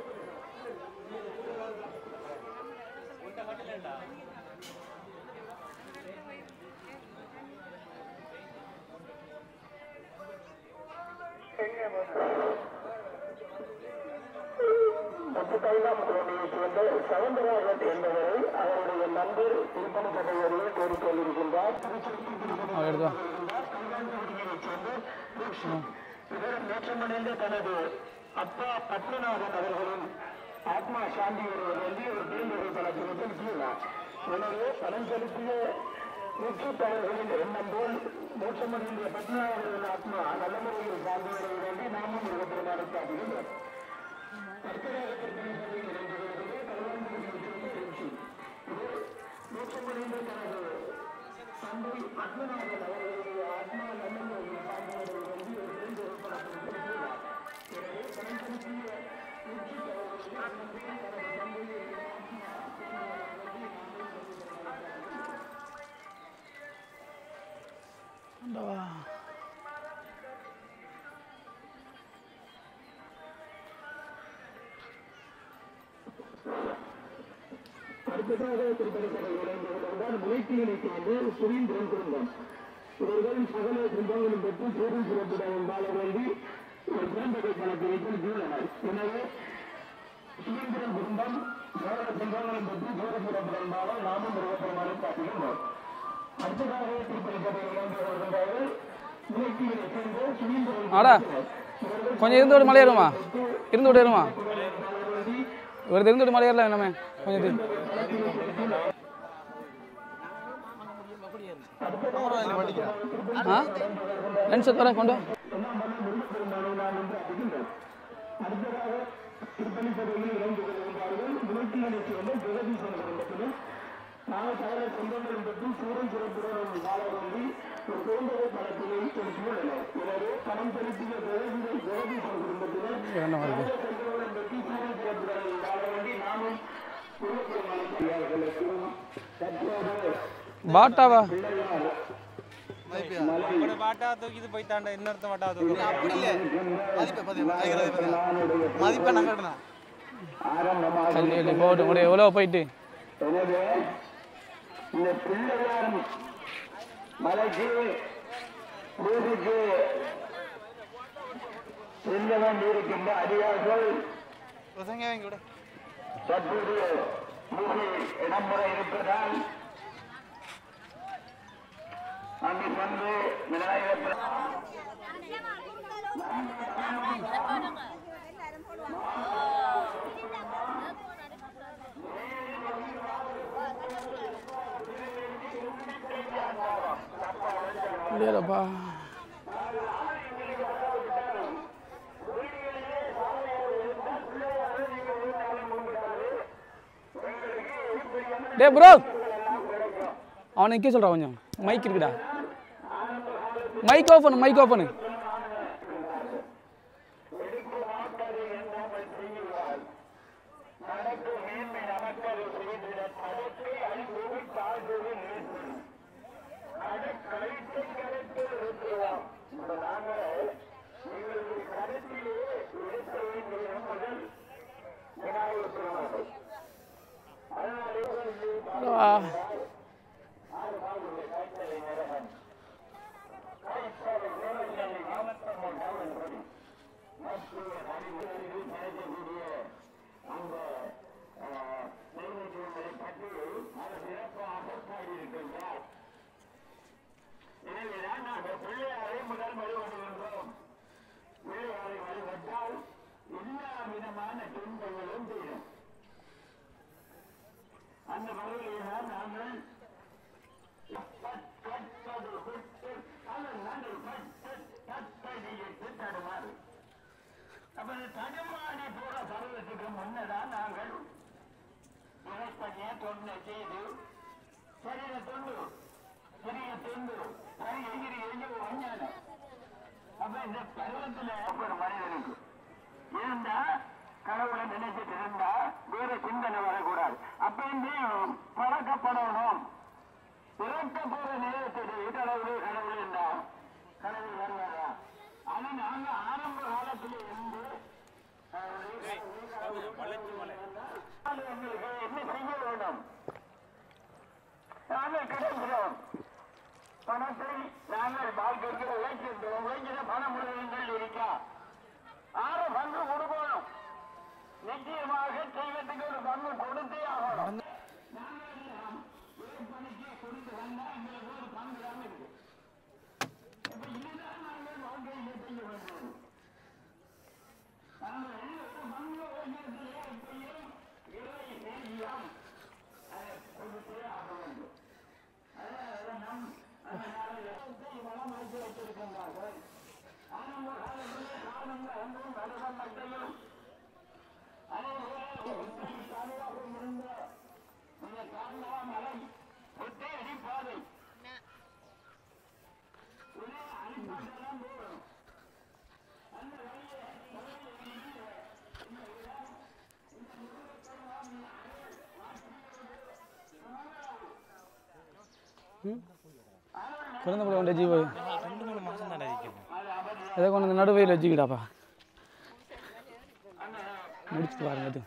சவுந்தரராஜன் என்பவரை அவருடைய நண்பர் திருப்பணி சபையோரையே கோரிக் கொண்டிருக்கின்றார். இவர் மோட்சமடைந்த தனது அப்பா பத்மநாதன் அவர்களின் ஆத்மா சாந்தி வருவது வந்து ஒரு பெருந்தொகை பணத்தினை செலுத்தியுள்ளார். எனவே பணம் செலுத்திய நூற்றுத்தவர்களின் எண்ணம் போல் மோட்சமடைந்த பத்மநாதன் ஆத்மா நல்ல முறையில் சாந்தி வருவது வந்து நாமும் முருகப்பெருமானை பிரார்த்திக்கின்றோம். மோட்சமடைந்த தனது தந்தை பத்மநாதன் அவர்களுடைய ஆத்மா நல்ல முறையில் சாந்தி வருவது வந்து ஒரு பெருந்தொகை பணத்தினை செலுத்தியுள்ளார். எனவே பணம் செலுத்திய அடுத்ததாக திருப்பதி சபை இணைந்து கொண்டால் முளைத்தீனை சேர்ந்து சுரீந்திரன் குடும்பம். இவர்கள் சகல குடும்பங்களும் பெற்று சூரியன் சிறப்புடன் வாழ வேண்டி ஒரு பெருந்தொகை பணத்தினை செலுத்தியுள்ளனர். எனவே சுரீந்திரன் குடும்பம் சகல குடும்பங்களும் பெற்று சூரியன் சிறப்புடன் வாழ நாமும் முருகப்பெருமானை காட்டுகின்றோம். அடுத்ததாக திருப்பதி சபை இணைந்து கொள்கின்றார்கள் முளைத்தீனை சேர்ந்து சுரீந்திரன். கொஞ்சம் இருந்து விட்டு மலை ஏறுமா, இருந்து விட்டு ஏறுமா, இவர் இருந்து விட்டு மலை ஏறலாம் என்னமே கொஞ்சம் லென்ஸ் வர கொண்டு பாட்டாவா பாட்டா தூக்கிட்டு போயிட்டாண்ட இன்னொருத்த பாட்டா தூக்கி அப்படி இல்லை மதிப்பை நாங்கள் போட்டு எவ்வளோ போயிட்டு இந்த பிள்ளையாரும் மலைக்கு பூமிக்கு செல்ல வேண்டியிருக்கின்ற அதிகாரிகள் தற்போது பூமி இடம்பெற இருப்பதால் அங்கு வந்து விநாயகர் முடியாதப்பா. டே ப்ரோ, அவனை நிற்க சொல்கிறா, கொஞ்சம் மைக் இருக்குடா, மைக் ஆஃப் பண்ணு, மைக் ஆஃப் பண்ணு. அந்த வகையில்தான் நாங்கள் நாங்கள் கேள்விக்கு தடுமாறு. அப்ப தடுமாறி போற பருவத்துக்கு முன்னதான் நாங்கள் இறைப்பணியை தொண்டு செய்து சரீர தொண்டு சிறிய தொண்டு எங்கிரி எங்க வஞ்சாலும் அப்ப இந்த பருவத்துல ஒரு மனிதனுக்கு இருந்தா கடவுளை நினைச்சிட்டு இருந்தா வேற சிந்தனை வரக்கூடாது. அப்ப பழக்கப்படணும். இறக்க போற நேரத்தில் கடவுளே கடவுள் என்றா கடவுள் வருவாரா? அது நாங்க ஆரம்ப காலத்தில் இருந்து என்ன செய்ய வேண்டும்? நாங்கள் கிடைக்கிறோம் பணத்தை நாங்கள் வாழ்க்கைக்கு உழைக்கின்றோம். உழைக்கிற பணம் முழுவதுங்கள் இருக்கா? 6 பங்கு கொடுக்கணும். நிச்சயமாக செய்வதற்கு ஒரு பங்கு கொடுத்தே ஆகணும். பணிக்கு கொடுத்து வந்தா எங்களுக்கு ஒரு பங்கு தான் இருக்கு. இப்ப இதுதான் நாங்கள் வாழ்க்கையை செய்ய வேண்டும். நாங்கள் பங்கு வைக்கிறதுல எப்பயும் இறை செய்தியம் அதை கொடுத்தே ஆக வேண்டும். வளம் வைத்து வைத்திருக்கின்றார்கள். ஆரம்ப காலத்திலே காரணங்கள் ஒன்றும் வலுவம் மட்டையும் பாதுகாப்பு இருந்த இந்த காரணா மலை ஒட்டை அடிப்பாதை ஒரே அடிப்பாட்டெல்லாம் போகணும். அந்த வழியை குழந்தை பிள்ளை கொண்டு ஜீவ 2-3 மாசம் தானே இருக்குது. எதை கொண்டு வந்து நடுவையில் வச்சுக்கிட்டாப்பா முடிச்சுட்டு பாருங்க. அது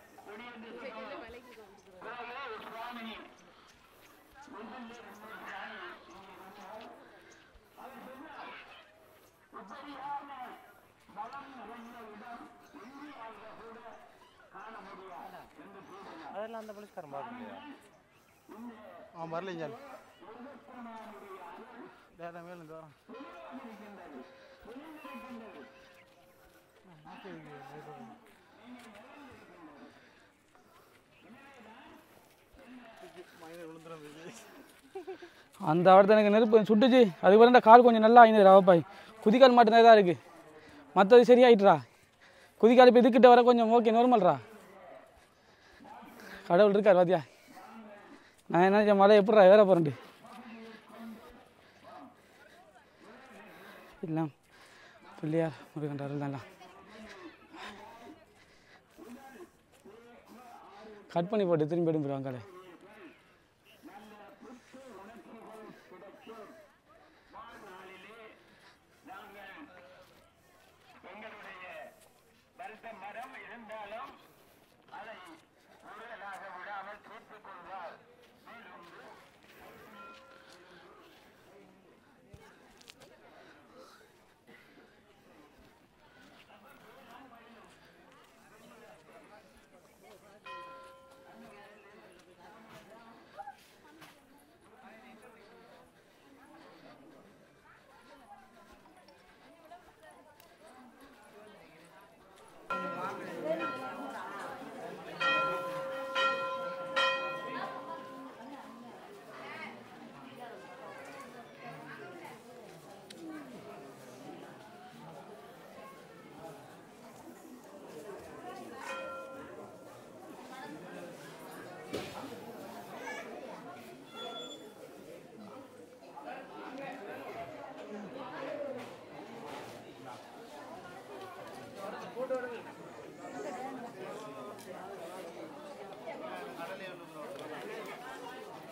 அதெல்லாம் அந்த போலீஸ்காரன் பார்க்கலையா? அவன் வரலைங்க மேலேருந்து வரான். அந்த இடத்துல எனக்கு நெருப்பு சுட்டுச்சு. அதுக்கு பிறகு கால் கொஞ்சம் நல்லா ஆயிடுறா பாய். குதிக்கால் மட்டும்தான் இதாக இருக்குது. மற்றது சரியாயிட்டுறா. குதிக்கால் இப்போ இதுக்கிட்ட வர கொஞ்சம் ஓகே நார்மல்ரா. கடவுள் இருக்கார் பாத்தியா. நான் என்ன மழை எப்படிறா வேற போகிறேன்ட்டு இல்லை பிள்ளையார் முருகன்றாரு தான் கட் பண்ணி போட்டு திரும்பி எடுத்துருவாங்க கடை.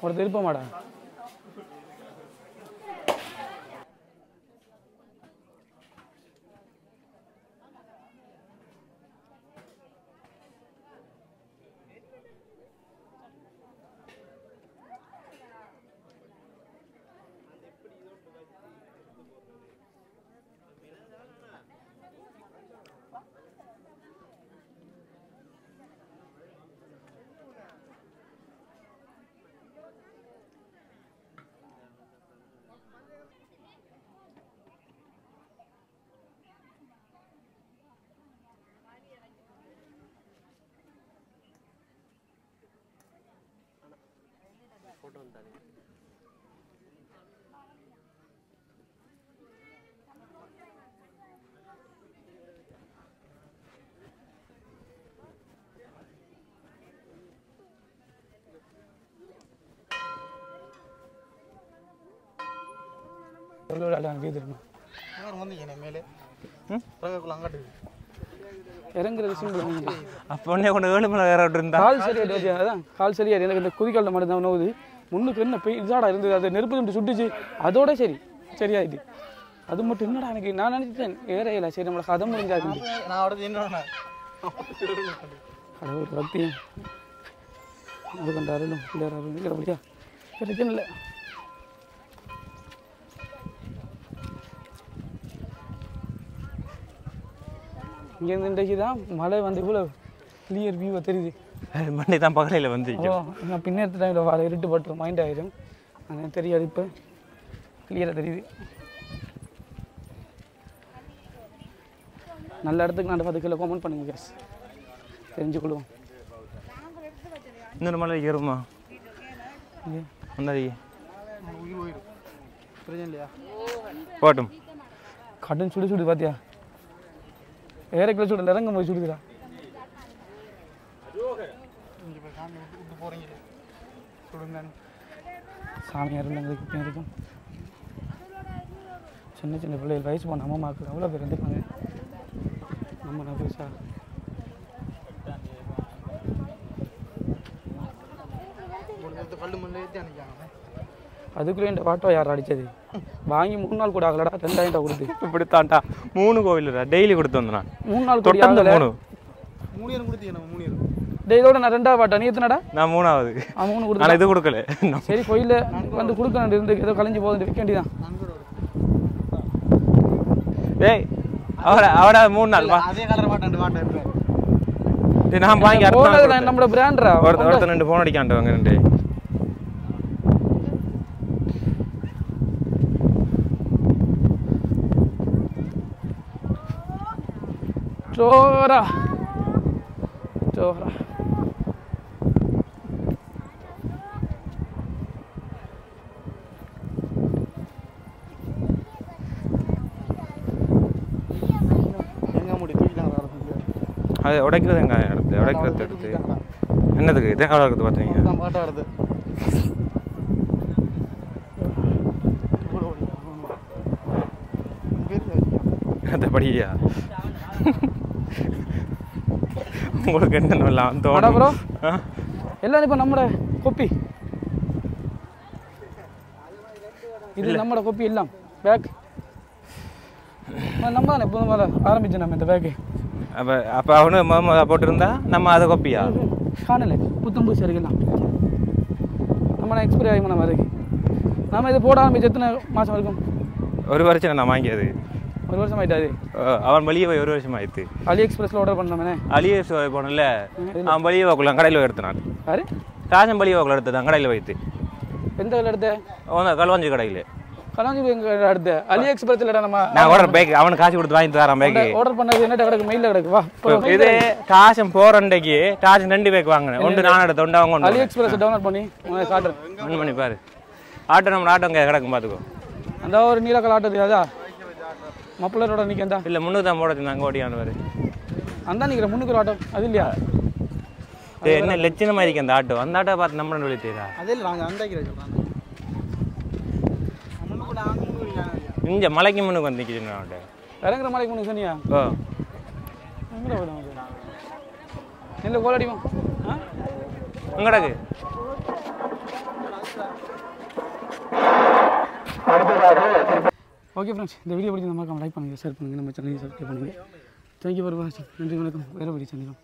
ஒரு திருப்பமாடா ஃபோட்டோ வந்தாரு. மேலே அங்காட்டு இறங்குறது சிம்பிள். அப்போ உடனே கொண்டு ஏழுமலை வேற இருந்தா கால் சரியாடி அதான் கால் சரியாடி எனக்கு இந்த குதிக்காலில் மட்டும் தான் நோவுது. முன்னுக்கு என்ன இதாடா இருந்தது, அது நெருப்பு துண்டு சுட்டுச்சு, அதோட சரியாயிட்டு. அது மட்டும் என்னடா எனக்கு நான் நினைச்சேன் ஏறையில சரி நம்மளை கதை முடிஞ்சாது. நான் அவரது என்ன கடவுள் பக்தியும் அது கண்ட அருளும் பிள்ளையார் அருளும் இல்லை அப்படியா பிரச்சனை இல்லை. இங்கேருந்து இன்றைக்கு தான் மழை வந்து இவ்வளோ கிளியர் வியூவை தெரியுது. மண்டே தான் பகலையில் வந்து நான் பின்னேற்ற டைமில் வர இருட்டு பட்டுரும் மைண்ட் ஆயிடும். அது தெரியாது, இப்போ கிளியராக தெரியுது. நல்ல இடத்துக்கு நான் 10 கிலோ கமெண்ட் பண்ணுங்க கேஸ் தெரிஞ்சுக்கொள்வோம். இன்னொரு மலை ஏறுமா முன்னாடி பிரச்சனை இல்லையா போட்டும் கடன் சுடு பார்த்தியா, வேற கிலோ சுடு இறங்க போய் சுடுதுடா. சாமியார் எங்களுக்கு இப்போ இருக்கும். சின்ன பிள்ளைகள் வயசு போன அம்மாவுக்கு அவ்வளோ பேர் இருந்துப்பாங்க. நம்ம நான் பெருசா அதுக்குள்ளே இந்த வாட்டோ யார் அடித்தது வாங்கி 3 நாள் கூட ஆகலடா. 2000 கொடுத்து இப்படித்தான்டா 3 கோவில்டா டெய்லி கொடுத்து வந்தேன் நான். 3 நாள் கூட 3 கொடுத்தீங்க நம்ம 3 இதோட நான் 2வது வாட்டா. நீ எத்தனடா? நான் 3வது. 3 நான் கொடுத்து இது கொடுக்கல. சரி கோயிலில் வந்து கொடுக்கணும் இருந்து ஏதோ கலைஞ்சு போகுது விற்க வேண்டியதான். டேய் அவட 3 நாள் வா அதே கலர் வாட்டை இருக்கு. டேய் நான் வாங்கி போனது நம்மளோட பிராண்ட்ரா. ஒருத்தர் 2 ஃபோன் அடிக்காண்டவங்க 2 சோரா அது உடைக்கிறது எங்க எடுத்து என்னதுக்கு தேங்காய் வளர்க்குறது பார்த்தீங்க பாட்டா வருது படியா உங்களுக்கு என்ன ப்ரோ எல்லாம் இப்போ நம்மளோட கொப்பி இது நம்மளோட கொப்பி எல்லாம் பேக் நம்ம தானே எப்போதும் மேலே ஆரம்பிச்சோம் நம்ம இந்த பேக்கு. அப்போ அவனு போட்டிருந்தா நம்ம அதை கொப்பியா காணலை புத்தம்பூசி இருக்குலாம் நம்ம எக்ஸ்பைரி ஆகி நம்ம இருக்கு. நம்ம இதை போட ஆரம்பிச்சு எத்தனை மாதம் இருக்கும்? 1 வருஷம் நான் வாங்கியது. 1 வருஷம் ஆயிட்டாது. அவன் வெளியே போய் 1 வருஷம் ஆயிடுச்சு. அலி எக்ஸ்பிரஸில் ஆர்டர் பண்ணாமே. அலி எக்ஸ்பிரஸ் போனல அவன் வெளியே வாக்குள்ள கடையில் எடுத்தான். யாரு? ராஜன் வெளியே வாக்குள்ள எடுத்ததான் கடையில் வைத்து. எந்த கடையில் எடுத்த? கல்வாஞ்சி கடையில். கல்வாஞ்சி எடுத்த அலி எக்ஸ்பிரஸில் நம்ம நான் ஆர்டர் பேக் அவனுக்கு காசு கொடுத்து வாங்கி தரேன். பேக் ஆர்டர் பண்ணது என்ன கிடக்கு மெயிலில் கிடக்கு. வா இது டாஷன் போறண்டைக்கு டாஷன் 2 பேக் வாங்கினேன். ஒன்று நான் எடுத்த ஒன்று அவங்க அலி எக்ஸ்பிரஸ் டவுன்லோட் பண்ணி காட்டுறேன். ஒன்று பண்ணி பாரு. ஆட்டோ நம்ம ஆட்டோ அங்கே கிடக்கும் பார்த்துக்கோ. அந்த ஒரு நீலக்கல் ஆட்டோ தெரியாதா மப்பிளரோட நிற்கந்தா இல்லை 300 தான் போட நாங்கள் ஓடியானவர் அந்த நிற்கிற 300 ஆட்டோ அது இல்லையா? என்ன லட்சணமாக இருக்கு அந்த ஆட்டோ. அந்த ஆட்டோ பார்த்து நம்ம சொல்லி தெரியா அதே இல்லை நாங்கள் அந்த இங்கே மலைக்கு முன்னுக்கு வந்து நிற்கிது ஆட்டோ. இறங்குற மலைக்கு முன்னுக்கு சொன்னியா? ஓ எங்கே போயிடும் நெல்லை கோலடிவோம் அங்கடக்கு. ஓகே ஃப்ரெண்ட்ஸ், இந்த வீடியோ பிடிச்சி நம்ம லைக் பண்ணுங்கள், ஷேர் பண்ணுங்கள், நம்ம சேனலை சப்ஸ்கிரைப் பண்ணுங்கள். தேங்க்யூ ஃபார் வாட்சிங். நன்றி வணக்கம். வேறு வழி சந்திக்கும்.